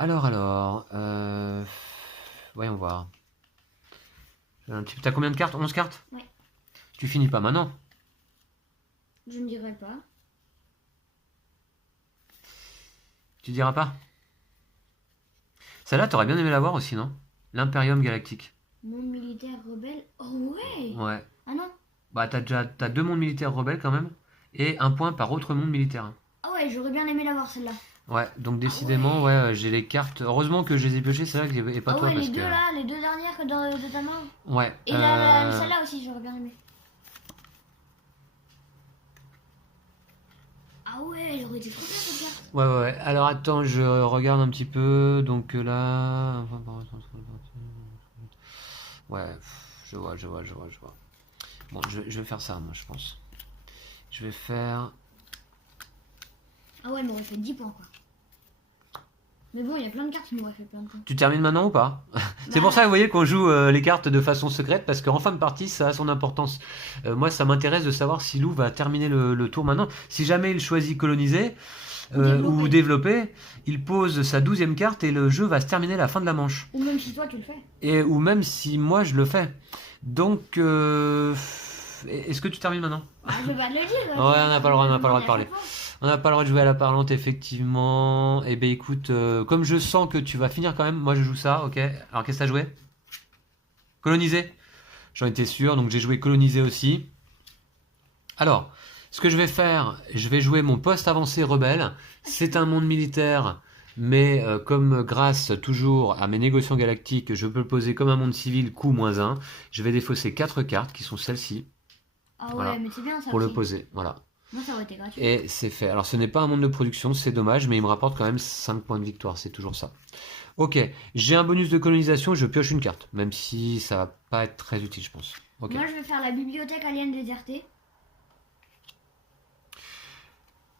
Alors, voyons voir. T'as combien de cartes? 11 cartes? Ouais. Tu finis pas maintenant? Je ne dirai pas. Tu diras pas? Celle-là, t'aurais bien aimé la voir aussi, non? L'Imperium Galactique. Monde militaire rebelle. Oh ouais. Ouais. Ah non. Bah, t'as 2 mondes militaires rebelles quand même. Et un point par autre monde militaire. Ah ouais, j'aurais bien aimé l'avoir celle-là. Ouais, donc décidément, ouais, j'ai les cartes. Heureusement que je les ai piochées, celle-là, et pas Ah toi. ouais, Parce les deux que... là, les deux dernières que de ta main. Ouais. Et celle-là aussi, j'aurais bien aimé. Ah ouais, j'aurais été trop bien cette carte. Ouais. Alors attends, je regarde un petit peu. Donc là. Ouais, je vois. Bon, je vais faire ça, moi, je pense. Je vais faire. Ah ouais, elle m'aurait fait 10 points quoi. Mais bon, il y a plein de cartes qui m'auraient fait plein de points. Tu termines maintenant ou pas? C'est pour ça, vous voyez, qu'on joue les cartes de façon secrète, parce qu'en fin de partie, ça a son importance. Moi, ça m'intéresse de savoir si Lou va terminer le tour maintenant. Si jamais il choisit coloniser ou développer, il pose sa 12e carte et le jeu va se terminer à la fin de la manche. Ou même si toi tu le fais. Ou même si moi je le fais. Donc, est-ce que tu termines maintenant? Je vais pas te le dire. Ouais, on n'a pas le droit de parler. On n'a pas le droit de jouer à la parlante, effectivement. Eh ben écoute, comme je sens que tu vas finir quand même, moi je joue ça, ok. Alors qu'est-ce que t'as joué? Coloniser? J'en étais sûr, donc j'ai joué coloniser aussi. Alors, ce que je vais faire, je vais jouer mon poste avancé rebelle. C'est un monde militaire, mais comme grâce toujours à mes négociants galactiques, je peux le poser comme un monde civil, coût -1. Je vais défausser 4 cartes, qui sont celles-ci. Ah ouais, Voilà. mais c'est bien ça. Pour aussi. le poser, voilà. Moi, ça aurait été gratuit. Et c'est fait. Alors ce n'est pas un monde de production, c'est dommage, mais il me rapporte quand même 5 points de victoire, c'est toujours ça. Ok, j'ai un bonus de colonisation, je pioche une carte, même si ça va pas être très utile, je pense. Ok. Moi, je vais faire la bibliothèque alien désertée.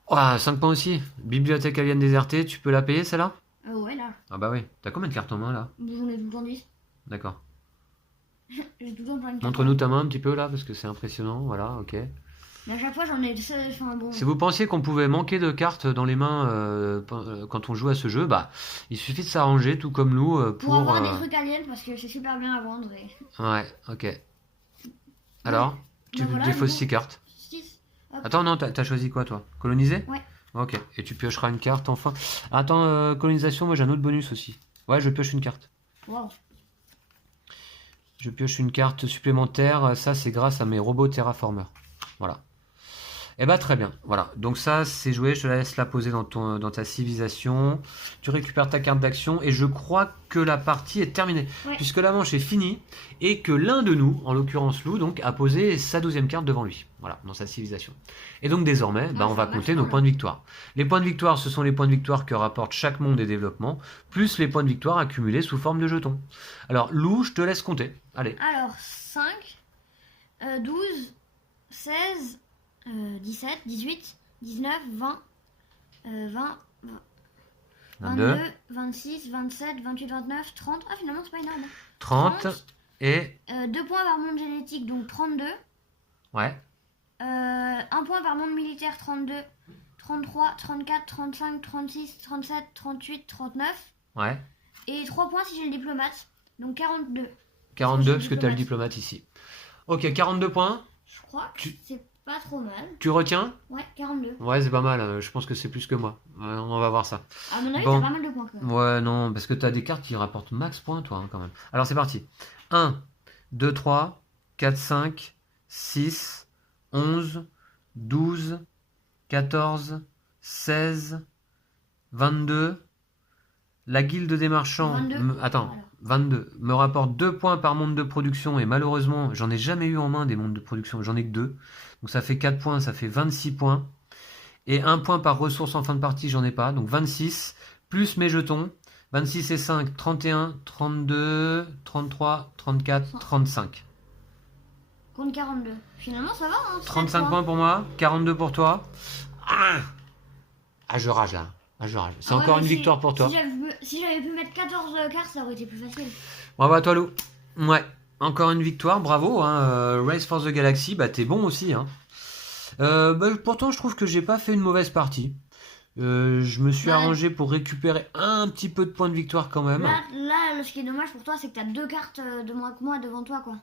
Ah, 5 points aussi. Bibliothèque alien désertée, tu peux la payer celle-là? Ouais, là. Ah bah oui. T'as combien de cartes en main là? J'en ai tout le temps 10. D'accord. J'ai tout le temps plein de cartes. Montre-nous ta main un petit peu là, parce que c'est impressionnant. Voilà, ok. Mais à chaque fois, j'en ai. Enfin, bon. Si vous pensiez qu'on pouvait manquer de cartes dans les mains quand on joue à ce jeu, bah il suffit de s'arranger tout comme nous Pour avoir des trucs aliens, parce que c'est super bien à vendre. Et... Ouais, ok. Alors, tu Bah voilà, défausses du coup, 6 cartes. 6. Attends, non, t'as choisi quoi toi? Coloniser? Ouais. Ok, et tu piocheras une carte enfin. Attends, colonisation, moi j'ai un autre bonus aussi. Ouais, je pioche une carte. Wow. Je pioche une carte supplémentaire, ça c'est grâce à mes robots terraformers. Voilà. Eh bah très bien, voilà. Donc ça c'est joué, je te laisse la poser dans ta civilisation. Tu récupères ta carte d'action et je crois que la partie est terminée. Ouais. Puisque la manche est finie et que l'un de nous, en l'occurrence Lou, donc, a posé sa 12e carte devant lui. Voilà, dans sa civilisation. Et donc désormais, Ah, on va ça compter marche, nos là. points de victoire. Les points de victoire, ce sont les points de victoire que rapporte chaque monde et développement, plus les points de victoire accumulés sous forme de jetons. Alors Lou, je te laisse compter. Allez. Alors, 5, 12, 16, 17, 18, 19, 20, 20, 22, 26, 27, 28, 29, 30. Ah, finalement, c'est pas énorme. 30 et... 2 points par monde génétique, donc 32. Ouais. 1 point par monde militaire, 32. 33, 34, 35, 36, 37, 38, 39. Ouais. Et 3 points si j'ai le diplomate, donc 42. 42 parce que tu as le diplomate. diplomate ici. Ok, 42 points. Je crois que Tu- c'est pas trop mal. Tu retiens? Ouais, 42. Ouais, c'est pas mal. Je pense que c'est plus que moi. On va voir ça. À mon avis, Bon. t'as pas mal de points quand même. Ouais, non, parce que tu as des cartes qui rapportent max points, toi, hein, quand même. Alors, c'est parti. 1, 2, 3, 4, 5, 6, 11, 12, 14, 16, 22. La guilde des marchands... 22. Attends, Alors. 22. Me rapporte 2 points par monde de production. Et malheureusement, j'en ai jamais eu en main des mondes de production. J'en ai que 2. Donc ça fait 4 points, ça fait 26 points. Et 1 point par ressource en fin de partie, j'en ai pas. Donc 26, plus mes jetons. 26 et 5, 31, 32, 33, 34, 35. Compte 42. Finalement, ça va, hein. 35 points pour moi, 42 pour toi. Ah, je rage là. Ah, je rage. C'est Ah ouais, encore mais une victoire pour toi. Si j'avais pu mettre 14 cartes, ça aurait été plus facile. Bravo à toi, Lou. Ouais, encore une victoire, bravo. Hein. Race for the Galaxy, bah t'es bon aussi. Hein. Pourtant, je trouve que j'ai pas fait une mauvaise partie. Je me suis Ouais. arrangé pour récupérer un petit peu de points de victoire quand même. Là, ce qui est dommage pour toi, c'est que t'as 2 cartes de moins que moi devant toi, quoi.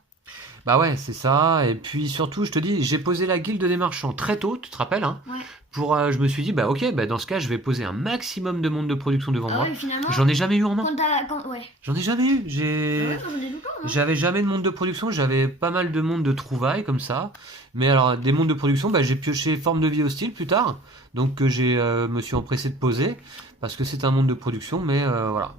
Bah ouais, c'est ça. Et puis surtout, je te dis, j'ai posé la guilde des marchands très tôt, tu te rappelles hein. Ouais. Je me suis dit, bah ok, bah dans ce cas, je vais poser un maximum de monde de production devant Ah moi. ouais, finalement. J'en ai jamais eu en main. Ouais. J'en ai jamais eu. Ouais, j'en ai tout le temps, hein. J'avais jamais de monde de production, j'avais pas mal de monde de trouvailles comme ça. Mais alors, des mondes de production, bah, j'ai pioché Forme de vie hostile plus tard. Donc que me suis empressé de poser. Parce que c'est un monde de production, mais voilà.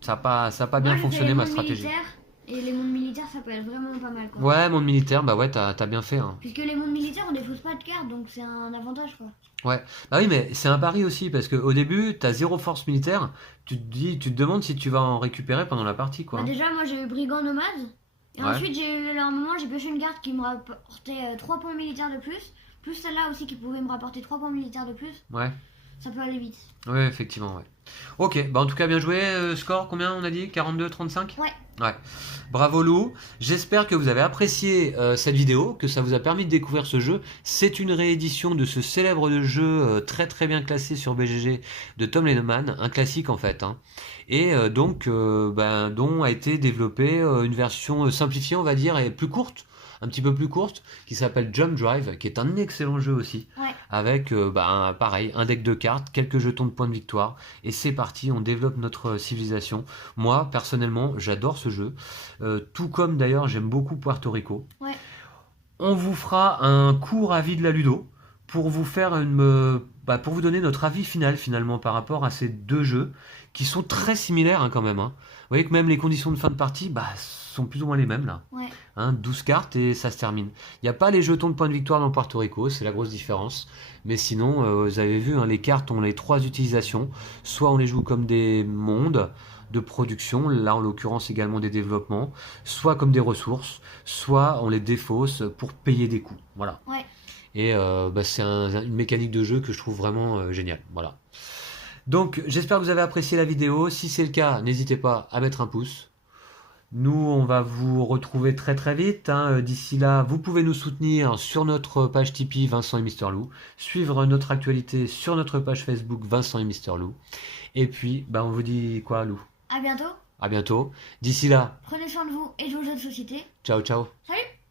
Ça a pas bien Moi, j'ai fait fonctionné les ma mondes stratégie. militaires, Et les mondes militaires, ça peut être vraiment pas mal, quoi. Ouais, monde militaire, bah ouais, t'as bien fait. Hein. Puisque les mondes militaires, on défausse pas de cartes, donc c'est un avantage, quoi. Ouais, bah oui, mais c'est un pari aussi, parce qu'au début, t'as 0 force militaire, tu te demandes si tu vas en récupérer pendant la partie, quoi. Bah déjà, moi j'ai eu brigand nomade. Et Ouais. ensuite, j'ai eu à un moment, j'ai pioché une carte qui me rapportait 3 points militaires de plus celle-là aussi qui pouvait me rapporter 3 points militaires de plus. Ouais, Ça peut aller vite. ouais, effectivement, ouais. Ok, bah en tout cas, bien joué. Score, combien on a dit? 42-35? Ouais. Ouais. Bravo Lou. J'espère que vous avez apprécié cette vidéo, que ça vous a permis de découvrir ce jeu. C'est une réédition de ce célèbre jeu très très bien classé sur BGG de Tom Lehman, un classique en fait. Hein. Et dont a été développée une version simplifiée, on va dire, et plus courte, un petit peu plus courte, qui s'appelle Jump Drive, qui est un excellent jeu aussi, Ouais. avec pareil, un deck de cartes, quelques jetons de points de victoire, et c'est parti, on développe notre civilisation. Moi, personnellement, j'adore ce jeu, tout comme d'ailleurs j'aime beaucoup Puerto Rico. Ouais. On vous fera un court avis de la Ludo pour vous faire pour vous donner notre avis final finalement par rapport à ces deux jeux qui sont très similaires hein, quand même. Hein. Vous voyez que même les conditions de fin de partie sont plus ou moins les mêmes là. Ouais. Hein, 12 cartes et ça se termine. Il n'y a pas les jetons de points de victoire dans Puerto Rico, c'est la grosse différence. Mais sinon, vous avez vu, hein, les cartes ont les trois utilisations. Soit on les joue comme des mondes de production, là en l'occurrence également des développements, soit comme des ressources, soit on les défausse pour payer des coûts. Voilà. Ouais. Et c'est une mécanique de jeu que je trouve vraiment géniale. Voilà. Donc j'espère que vous avez apprécié la vidéo. Si c'est le cas, n'hésitez pas à mettre un pouce. Nous, on va vous retrouver très très vite. Hein. D'ici là, vous pouvez nous soutenir sur notre page Tipeee Vincent et Mister Lou, suivre notre actualité sur notre page Facebook Vincent et Mister Lou. Et puis, on vous dit quoi, Lou? À bientôt. À bientôt. D'ici là, Prenez soin de vous et jouez aux jeux de société. ciao ciao. Salut!